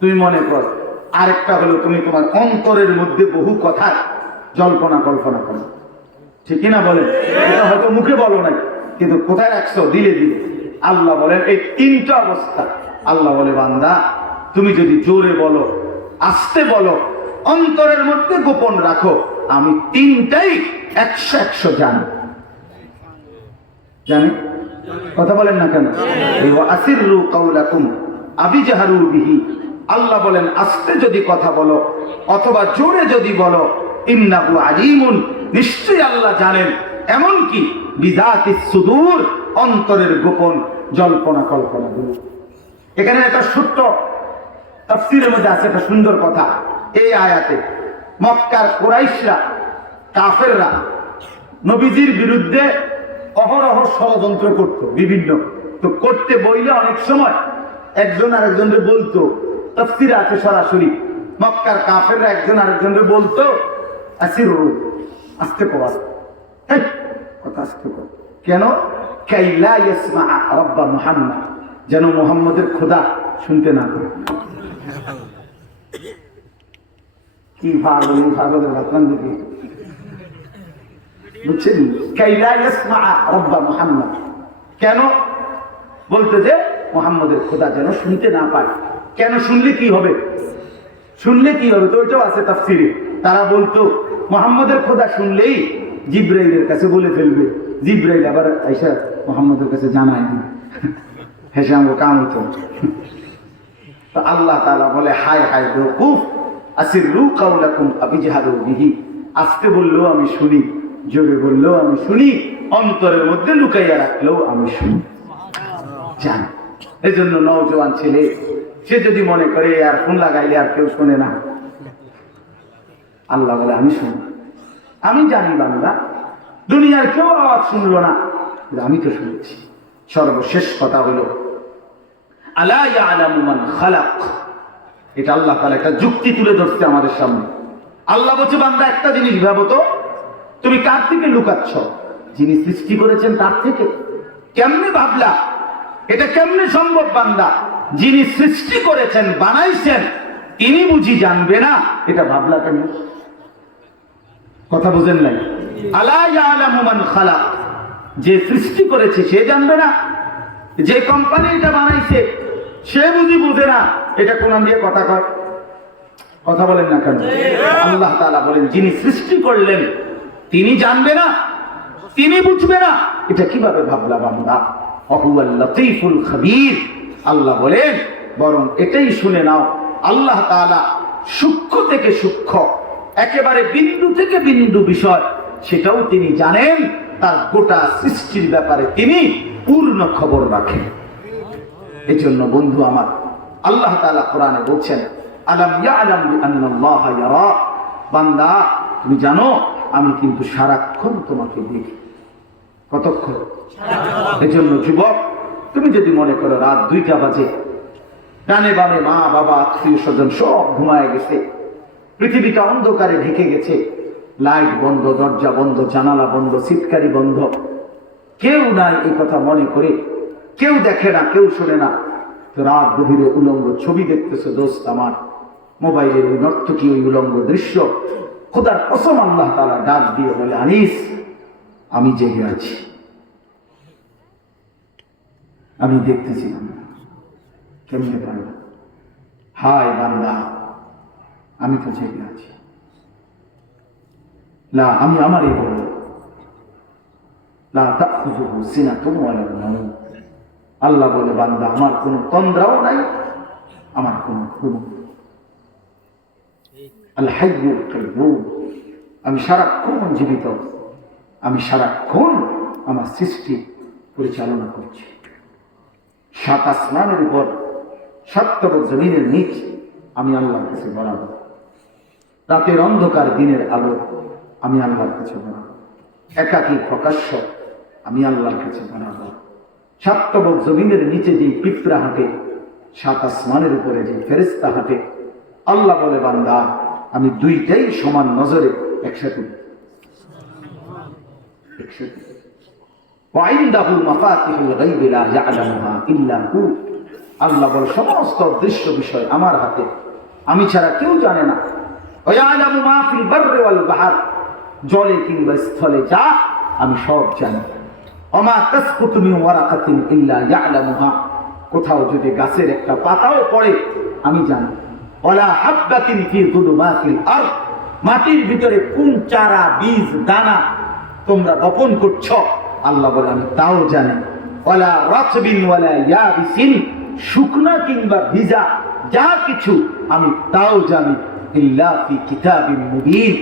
তুমি মনে করো। আরেকটা হলো তুমি তোমার অন্তরের মধ্যে বহু কথা জল্পনা কল্পনা করো, ঠিক না বলেন? এটা হয়তো মুখে বলো নাই কিন্তু কোথায় রাখছো? দিলে দিলে। আল্লাহ বলেন এই 3টা অবস্থা। আল্লাহ বলে, বান্দা তুমি যদি জোরে বলো, আস্তে বলো, অন্তরের মধ্যে গোপন রাখো, আমি 3টাই 100 জানি। জানি? কথা বলেন না কেন? আসিররু কাওলাকুম আবিজহারু বিহি। আল্লাহ বলেন আস্তে যদি কথা বলো অথবা জোরে যদি বলো, ইন্নাহু আলিমুন, নিশ্চয়ই আল্লাহ জানেন, এমন কি বিদাতিস সুদূর, অন্তরের গোপন জল্পনা কল্পনা গুলো। এখানে একটা সূত্র তাফসীরের মধ্যে আছে, একটা সুন্দর কথা। এই আয়াতে মক্কার কুরাইশরা, কাফেররা নবীজির বিরুদ্ধে অহরহ ষড়যন্ত্র করত, বিভিন্ন। তো করতে বইলে অনেক সময় একজন আরেকজনকে বলতো, তাফসীরে আছে সরাসরি, মক্কার কাফেররা একজন আরেকজনকে বলতো, আসিরু, আস্তে কর, কথা আস্তে কর। কেন? কাইলা ইয়াসমা রাব্বা মুহাম্মদ, যেন মুহাম্মদের খোদা শুনতে না পায়। কি পাগলের ভাবলাম দেখি, বুঝছেন? কাইলা ইয়াসমা রাব্বা মুহাম্মদ, কেন বলতে যে মুহাম্মদের খোদা যেন শুনতে না পায়। কেন? শুনলে কি হবে? শুনলে কি হবে? তো ওইটাও আছে তাফসীরে। তারা বলতো মুহাম্মদের খোদা শুনলেই জিবরাইলের কাছে বলে ফেলবে, জিবরাইল আবার আইসা মুহাম্মদের কাছে জানায় দিবে, হেসে আমগো কাম হইতো। তো আল্লাহ তাআলা বলে, হায় হায় বেওকুফ, আসিররু কাওলাকুম আবিজহারু বিহি, আস্তে বললেও আমি শুনি, জোরে বললেও আমি শুনি, অন্তরের মধ্যে লুকাইয়া রাখলেও আমি শুনি, জানি। এই জন্য নওজোয়ান ছেলে সে যদি মনে করে আর ফোন লাগাইলে আর কেউ শোনে না, আল্লাহ বলে আমি শুনি, আমি জানি বান্দা, দুনিয়ার কেউ আওয়াজ শুনলো না, আমি তো শুনেছি। সর্বশেষ কথা হলো আলা ইয়ালামু মান খালাক। এটা আল্লাহ তাআলা একটা যুক্তি তুলে ধরছে আমাদের সামনে। আল্লাহ বলছে, বান্দা একটা জিনিস ভাবো তো, তুমি কার থেকে লুকাচ্ছ? যিনি সৃষ্টি করেছেন তার থেকে। কেমনে ভাবলা? এটা কেমনে সম্ভব বান্দা? যিনি সৃষ্টি করেছেন, বানাইছেন, তিনি বুঝি জানবে না? এটা ভাবলা কেন? কথা বুঝেন নাই? আলা ইয়ালামু মান খালাক, যে সৃষ্টি করেছে সে জানবে না? যে কোম্পানি এটা বানাইছে সে বুঝি বুঝে না? এটা কোরআন দিয়ে কথা কয়? কথা বলেন না কেন? আল্লাহ তাআলা বলেন যিনি সৃষ্টি করলেন তিনি জানবে না, তিনি বুঝবে না, এটা কিভাবে ভাবলা বান্দা? ওয়াহুয়াল লতীফুল খবীর। আল্লাহ বলেন বরং এটাই শুনে নাও, আল্লাহ তাআলা সূক্ষ্ম থেকে সূক্ষ্ম, একেবারে বিন্দু থেকে বিন্দু বিষয় সেটাও তিনি জানেন। তার গোটা সৃষ্টির ব্যাপারে তিনি পূর্ণ খবর রাখেন। এই জন্য বন্ধু আমার, আল্লাহ তাআলা কোরআনে বলছেন আলাম ইয়ালাম বিআন্নাল্লাহা ইয়ারা, বান্দা তুমি জানো আমি কিন্তু সারাক্ষণ তোমাকে দেখি। কতক্ষণ? এই জন্য যুবক, তুমি যদি মনে করো রাত 2টা বাজে, ডানে বামে মা বাবা আত্মীয় স্বজন সব ঘুমায় গেছে, পৃথিবীটা অন্ধকারে ঢেকে গেছে, লাইট বন্ধ, দরজা বন্ধ, জানালা বন্ধ, সিটকারি বন্ধ, কেউ নাই এই কথা মনে করে, কেউ দেখে না, কেউ শোনে না, তো রাত গভীরে উলঙ্গ ছবি দেখতেছে দোস্ত আমার, মোবাইলের ওই নর্তকী ওই উলঙ্গ দৃশ্য, খোদার কসম আল্লাহ তাআলা ডাক দিয়ে বলে আনিস আমি জেগে আছি, আমি দেখতেছি। কেমনে পারব? হায় বান্দা আমি তো জেগে আছি। লা আমি আমারই বলব, লা তাখুযুহু সিনাতুন ওয়ালা নাওম। আল্লাহ বলে বান্দা আমার কোনো তন্দ্রাও নাই, আমার কোনো ঘুম। আল হাইয়ুল কাইয়ুম, আমি সারাক্ষণ জীবিত, আমি সারাক্ষণ আমার সৃষ্টি পরিচালনা করছি। 7 আসমানের উপর 7 তরফ জমিনের নিচ আমি আল্লাহর কাছে বরাবর। রাতের অন্ধকার দিনের আলো আমি আল্লাহর কাছে বরাবর। একাকী প্রকাশ্য আমি আল্লাহর কাছে বরাবর। 7 তরফ জমিনের নিচে যে পিঁপড়া হাঁটে, 7 আসমানের উপরে যে ফেরেশতা হাঁটে, আল্লাহ বলে বান্দা আমি দুইটাই সমান নজরে একসাথে। ওয়াইনদাহু মাফাতিহুল গায়বি লা ইয়ালামুহা ইল্লা হু। আল্লাহ বলে সমস্ত দৃশ্য বিষয় আমার হাতে, আমি ছাড়া কেউ জানে না। ওয়া ইয়ালামু মা ফিল বাররি ওয়াল বাহর, জলে কিংবা স্থলে যা আমি সব জানি। ওয়া মা তাসকুতু মিন ওয়ারাকাতিন ইল্লা ইয়ালামুহা, কোথাও যদি গাছের একটা পাতাও পড়ে আমি জানি। ওয়ালা হাববাতিন ফি যুলুমাতিল আরদ, মাটির ভিতরে কোন চারা বীজ দানা তোমরা বপন করছো আল্লাহ বলে আমি তাও জানি। ওয়ালা রাতবিন ওয়ালা ইয়াবিসিন, শুকনা কিংবা ভিজা যা কিছু আমি তাও জানি। ইল্লা ফি কিতাবিন মুবিন।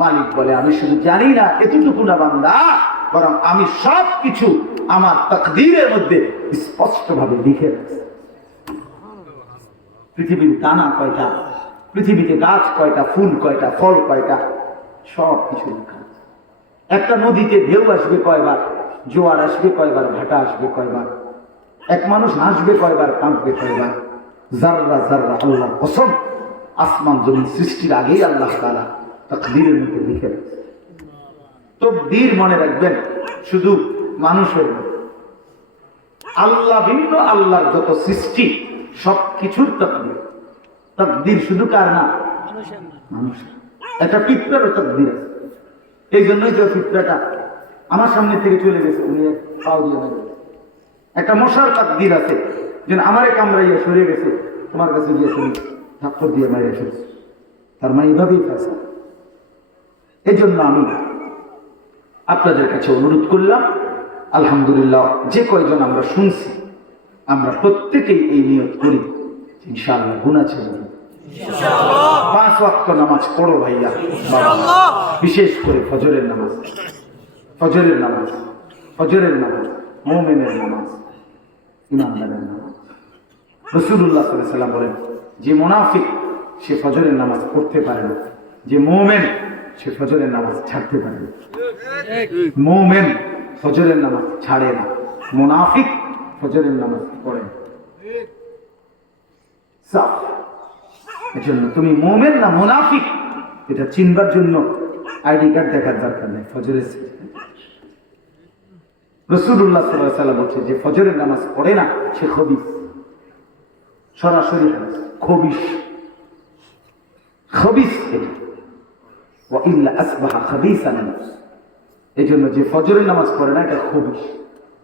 মালিক বলে আমি শুধু জানি না এতটুকু না বান্দা, বরং আমি সব কিছু আমার তাকদীরের মধ্যে স্পষ্টভাবে লিখে রাখছি। পৃথিবীর দানা কয়টা, পৃথিবীতে গাছ কয়টা, ফুল কয়টা, ফল কয়টা, সব কিছু লেখা আছে। একটা নদীতে ঢেউ আসবে কয়বার, জোয়ার আসবে কয়বার, ভাটা আসবে কয়বার, এক মানুষ হাসবে কয়বার, কাঁদবে কয়বার, জাররা জাররা আল্লাহর কসম আসমান জমিন সৃষ্টির আগেই আল্লাহ তাআলা তাকদীরের মধ্যে লিখে রাখছে। তাকদীর মনে রাখবেন শুধু মানুষের, আল্লাহ ভিন্ন আল্লাহর যত সৃষ্টি সব কিছুর তাকদীর। তাকদীর শুধু কার না? মানুষের। একটা পিঁপড়ারও তাকদীর আছে। এই জন্যই তো পিঁপড়াটা আমার সামনে থেকে চলে গেছে, উনি পাও দিয়ে না। একটা মশার তাকদীর আছে, যেন আমারে কামড়াইয়া সরে গেছে, তোমার কাছে গিয়ে তুমি থাপ্পড় দিয়ে মারিয়া সরছে। তার মানে এইভাবেই ফেসা। এই জন্য আমি আপনাদের কাছে অনুরোধ করলাম, আলহামদুলিল্লাহ যে কয়জন আমরা শুনছি আমরা প্রত্যেকেই এই নিয়ত করি ইনশাআল্লাহ গুনাহ ছেড়ে দেব। 5 ওয়াক্ত নামাজ পড়ো ভাইয়া, বিশেষ করে ফজরের নামাজ। ফজরের নামাজ, ফজরের নামাজ মুমিনের নামাজ, ইমানদারের নামাজ। রাসূলুল্লাহ সাল্লাল্লাহু আলাইহি ওয়াসাল্লাম বলেন যে মুনাফিক সে ফজরের নামাজ পড়তে পারে না, যে মুমিন সে ফজরের নামাজ ছাড়তে পারে না। মুমিন ফজরের নামাজ ছাড়ে না, মুনাফিক ফজরের নামাজ পড়ে না। সাফ। এজন্য তুমি মুমিন না মুনাফিক এটা চিনবার জন্য আইডি কার্ড দেখার দরকার নেই। ফজরের রাসূলুল্লাহ সাল্লাল্লাহু আলাইহি ওয়াসাল্লাম বলছে যে ফজরের নামাজ পড়ে না সে খবিস। সরাসরি খবিস, খবিস ওয়া ইল্লা আসবাহা খাবিসান। এই জন্য যে ফজরের নামাজ পড়ে না এটা খবিস।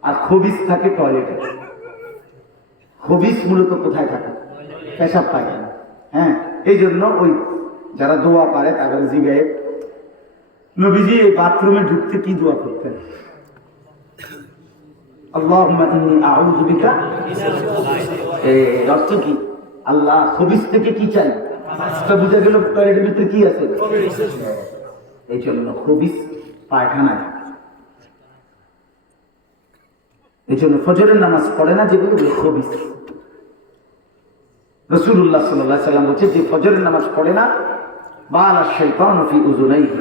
আর খবিস থাকে টয়লেটে। খবিস মূলত কোথায় থাকে? পেশাব পায়খানা। হ্যাঁ, এই জন্য ওই যারা দোয়া পারে তাদের জিগায় নবীজি এই বাথরুমে ঢুকতে কি দোয়া করতেন? আল্লাহুম্মা ইন্নী আউযু বিকা, অর্থ কি? আল্লাহ খবিস থেকে কি চাই? তা বুঝা গেল টয়লেটের ভিতরে কি আছে। এই জন্য খবিস পায়খানা। এই জন্য ফজরের নামাজ পড়ে না যেগুলো খবিস। রাসূলুল্লাহ সাল্লাল্লাহু আলাইহি ওয়াসাল্লাম বলেছে যে ফজরের নামাজ পড়ে না, বালা শাইতানু ফি উযুনাইহি,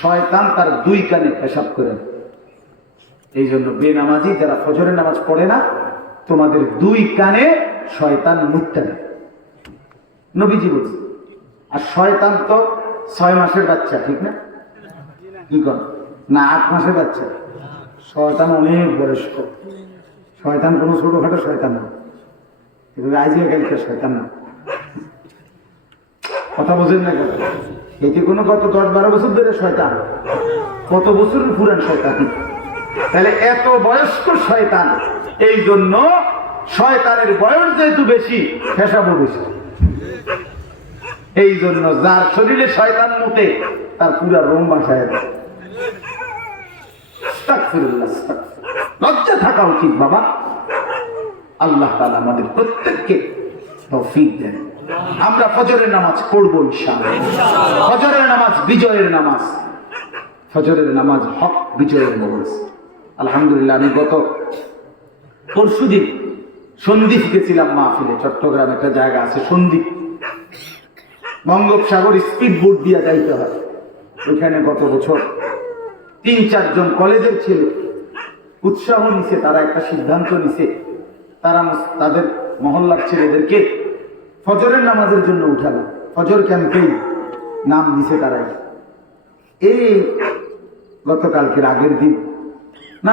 শয়তান তার দুই কানে পেশাব করে। এই জন্য বেনামাজি যারা ফজরের নামাজ পড়ে না, তোমাদের দুই কানে শয়তান মুত্তা দেয়, নবীজি বলছে। আর শয়তান তো 6 মাসের বাচ্চা, ঠিক না? কি কর না 8 মাসের বাচ্চা। শয়তান অনেক বয়স্ক। শয়তান কোনো ছোটখাটো শয়তান না, আজকে কালকে শয়তান না। কথা বোঝেন না কেন? এটি কোনো গত 10-12 বছর ধরে শয়তান, কত বছরের পুরান শয়তান। তাহলে এত বয়স্ক শয়তান। এই জন্য শয়তানের বয়স যেহেতু বেশি, পেশাবও বেশি। এই জন্য যার শরীরে শয়তান মুতে তার পুরা রোম বাসায় দেয়। লজ্জা থাকা উচিত বাবা। আল্লাহ তাআলা আমাদের প্রত্যেককে তৌফিক দেন। আমরা ফজরের নামাজ পড়বো ইনশাআল্লাহ। ফজরের নামাজ বিজয়ের নামাজ, ফজরের নামাজ হক বিজয়ের নামাজ। আলহামদুলিল্লাহ, আমি গত পরশুদিন সন্দ্বীপ গেছিলাম মাহফিলে। চট্টগ্রাম একটা জায়গা আছে সন্দ্বীপ, বঙ্গোপসাগর স্পিড বোট দিয়ে যাইতে হয়। ওইখানে গত বছর 3-4 জন কলেজের ছেলে উৎসাহ নিছে, তারা একটা সিদ্ধান্ত নিছে, তারা তাদের মহল্লার ছেলেদেরকে ফজরের নামাজের জন্য উঠালো। ফজর ক্যাম্পেইন নাম দিছে তারাই। এই গতকালকের আগের দিন, না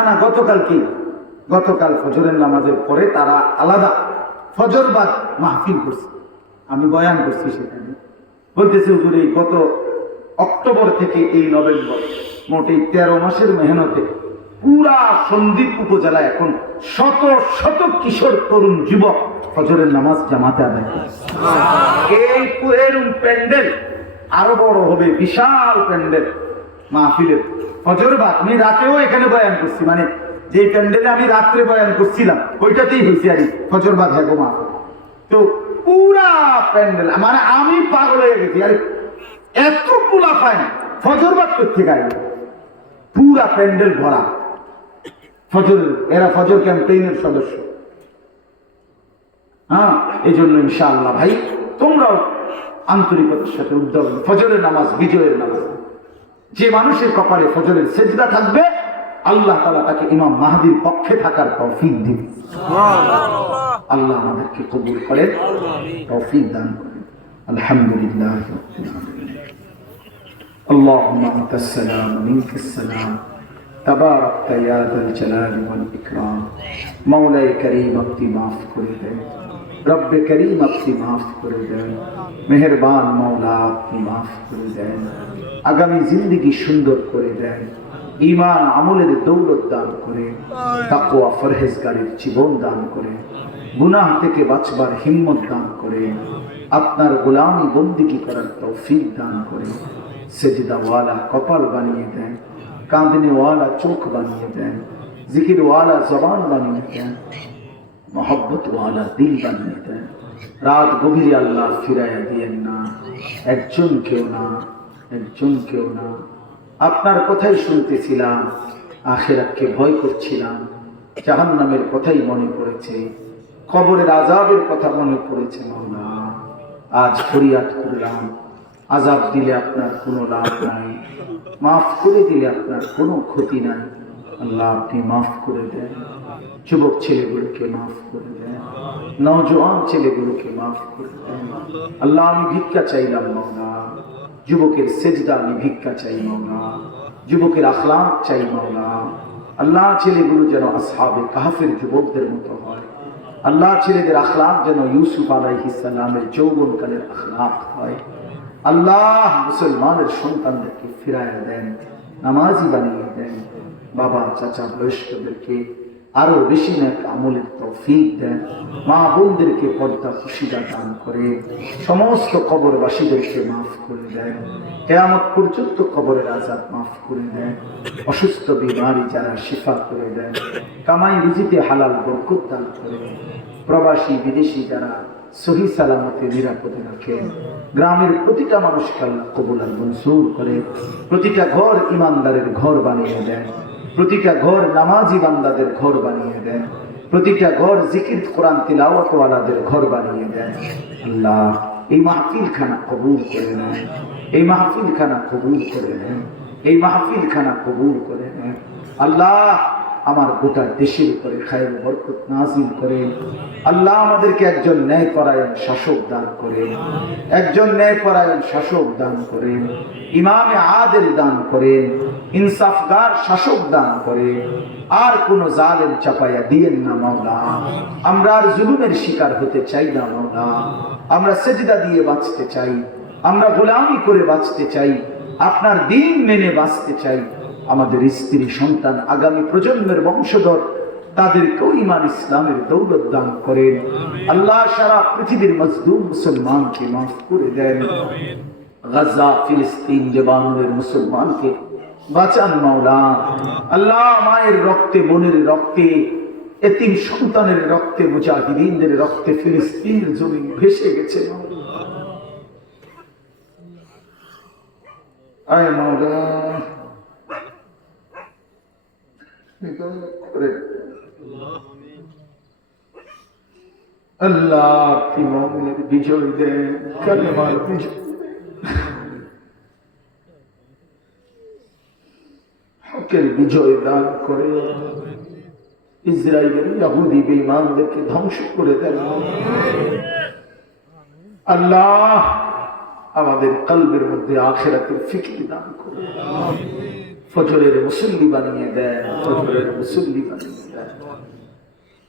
গতকাল ফজরের নামাজের পরে তারা আলাদা ফজরবাদ মাহফিল করছে। আমি বয়ান করছি সেখানে, বলতেছে হুজুর এই গত অক্টোবর থেকে এই নভেম্বর মোট এই 13 মাসের মেহনতে পুরা সন্দ্বীপ উপজেলা এখন শত শত কিশোর তরুণ যুবক ফজরের নামাজ জামাতে আদায় করে। এই এরকম প্যান্ডেল আরো বড় হবে, বিশাল প্যান্ডেল মাহফিলের ফজরবাদ। আমি রাতেও এখানে বয়ান করছি, মানে যে প্যান্ডেলে আমি রাত্রে বয়ান করছিলাম ওইটাতেই হয়েছে আর ফজরবাদ হ্যাঁ মাহফিল। তো পুরা প্যান্ডেল, মানে আমি পাগল হয়ে গেছি। আরে এত পোলা পায় ফজরবাদ করতে গাই, পুরা প্যান্ডেল ভরা ফজর। এরা ফজর ক্যাম্পেইনের সদস্য। হ্যাঁ, এই জন্য ইনশাআল্লাহ ভাই তোমরাও আন্তরিকতার সাথে উদ্যোগ। ফজরের নামাজ বিজয়ের নামাজ। যে মানুষের কপালে ফজরের সেজদা থাকবে, আল্লাহ তাআলা তাকে ইমাম মাহদীর পক্ষে থাকার তৌফিক দিন। আল্লাহ আমাদেরকে কবুল করেন, তৌফিক দান করেন। আলহামদুলিল্লাহ। আল্লাহুম্মা আনতাস সালাম ওয়া মিনকাস সালাম, তাবারাকতা ইয়া যাল জালালি ওয়াল ইকরাম। মাওলায়ে কারীম আপনি মাফ করে দেন, রব্বে করিম আপনি মাফ করে দেন, মেহেরবান মাওলা আপনি মাফ করে দেন। আগামী জিন্দেগি সুন্দর করে দেন, ঈমান আমলের দৌলত দান করে, তাকওয়া পরহেজগারির জীবন দান করে, গুনাহ থেকে বাঁচবার হিম্মত দান করে, আপনার গোলামি বন্দিগি করার তৌফিক দান করে, সেজদাওয়ালা কপাল বানিয়ে দেন, কাঁদনেওয়ালা চোখ বানিয়ে দেন, জিকিরওয়ালা জবান বানিয়ে দেন, मोहब्बत वाला दिल বানিয়ে দেন। রাত গভীরে আল্লাহ ফিরাইয়া দিয়েন না, একজন কেউ না। আপনার কথাই শুনতেছিলাম, আখিরাতকে ভয় করছিলাম, জাহান্নামের কথাই মনে পড়েছে, কবরের আযাবের কথা মনে পড়েছে। মাওলা আজ ফরিয়াদ করলাম, আযাব দিলে আপনার কোনো লাভ নাই, মাফ করে দিলে আপনার কোনো ক্ষতি নাই। আল্লাহ আপনি মাফ করে দেন, যুবক ছেলেগুলোকে মাফ করে দেন, নওজোয়ান ছেলেগুলোকে মাফ করে দেন। আল্লাহ আমি ভিক্ষা চাইলাম মাওলা, যুবকের সেজদা আমি ভিক্ষা চাই মাওলা, যুবকের আখলাক চাই মাওলা। আল্লাহ ছেলেগুলো যেন আসহাবে কাহফের যুবকদের মতো হয়। আল্লাহ ছেলেদের আখলাক যেন ইউসুফ আলাইহিস সালামের যৌবনকালের আখলাক হয়। আল্লাহ মুসলমানের সন্তানদেরকে ফিরাইয়া দেন, নামাজি বানিয়ে দেন। বাবা চাচা বয়স্কদেরকে আরো বেশি নেক আমলের তৌফিক দেন। মা বোনদেরকে পর্দা খুশিদা দান করে, সমস্ত কবরবাসীদেরকে মাফ করে দেন, কিয়ামত পর্যন্ত কবরের আযাব মাফ করে দেন, অসুস্থ বিমারি যারা শিফা করে দেন, কামাই রুজিতে হালাল বরকত দান করে, প্রবাসী বিদেশি যারা সহি সালামতে নিরাপদে রাখেন, গ্রামের প্রতিটা মানুষকে আল্লাহ কবুল আর মনসুর করে, প্রতিটা ঘর ইমানদারের ঘর বানিয়ে দেন, প্রতিটা ঘর নামাজি বান্দাদের ঘর বানিয়ে দেন, প্রতিটা ঘর জিকির কোরআন তিলাওয়াত ওয়ালাদের ঘর বানিয়ে দেন। আল্লাহ এই মাহফিল খানা কবুল করে নেন, এই মাহফিল খানা কবুল করে নেন, এই মাহফিল খানা কবুল করে নেন। আল্লাহ আমার গোটা দেশের উপরে খায়ের বরকত নাজিল করে, আল্লাহ আমাদেরকে একজন ন্যায়পরায়ণ শাসক দান করেন, একজন ন্যায়পরায়ণ শাসক দান করেন, ইমামে আদেল দান করেন, ইনসাফগার শাসক দান করেন, আর কোন জালেম চাপাইয়া দিয়েন না মাওলা। আমরা আর জুলুমের শিকার হতে চাই না মাওলা, আমরা সেজদা দিয়ে বাঁচতে চাই, আমরা গোলামি করে বাঁচতে চাই, আপনার দিন মেনে বাঁচতে চাই। আমাদের স্ত্রী সন্তান আগামী প্রজন্মের বংশধর তাদেরকেও ঈমান ইসলামের দৌলত দান করেন। আল্লাহ সারা পৃথিবীর মজলুম মুসলমানকে মাফ করে দেন। গাজা ফিলিস্তিন লেবাননের মুসলমানকে বাঁচান মাওলা। আল্লাহ মায়ের রক্তে, বোনের রক্তে, এতিম সন্তানের রক্তে, মুজাহিদিনদের রক্তে ফিলিস্তিনের জমি ভেসে গেছে মাওলা। আয় মাওলা আল্লাহ আপনি মুমিনের বিজয় দেন, কালেমার বিজয়, হকের বিজয় দান করে, ইসরায়েলের ইহুদি বেঈমানদেরকে ধ্বংস করে দেন। আল্লাহ আমাদের কলবের মধ্যে আখিরাতের ফিকির দান করে, ফজরের মুসল্লি বানিয়ে দেন, ফজরের মুসল্লি বানিয়ে দেন।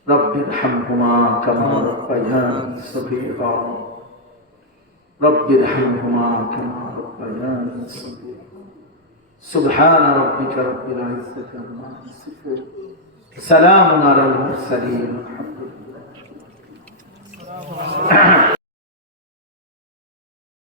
রব্বিরহামহুমা কামা রাব্বায়ানি সগীরা, রব্বিরহামহুমা কামা রাব্বায়ানি সগীরা। সুবহানা রাব্বিকা রাব্বিল ইজ্জাতি আম্মা ইয়াসিফুন, সালামুন আলাল মুরসালিন।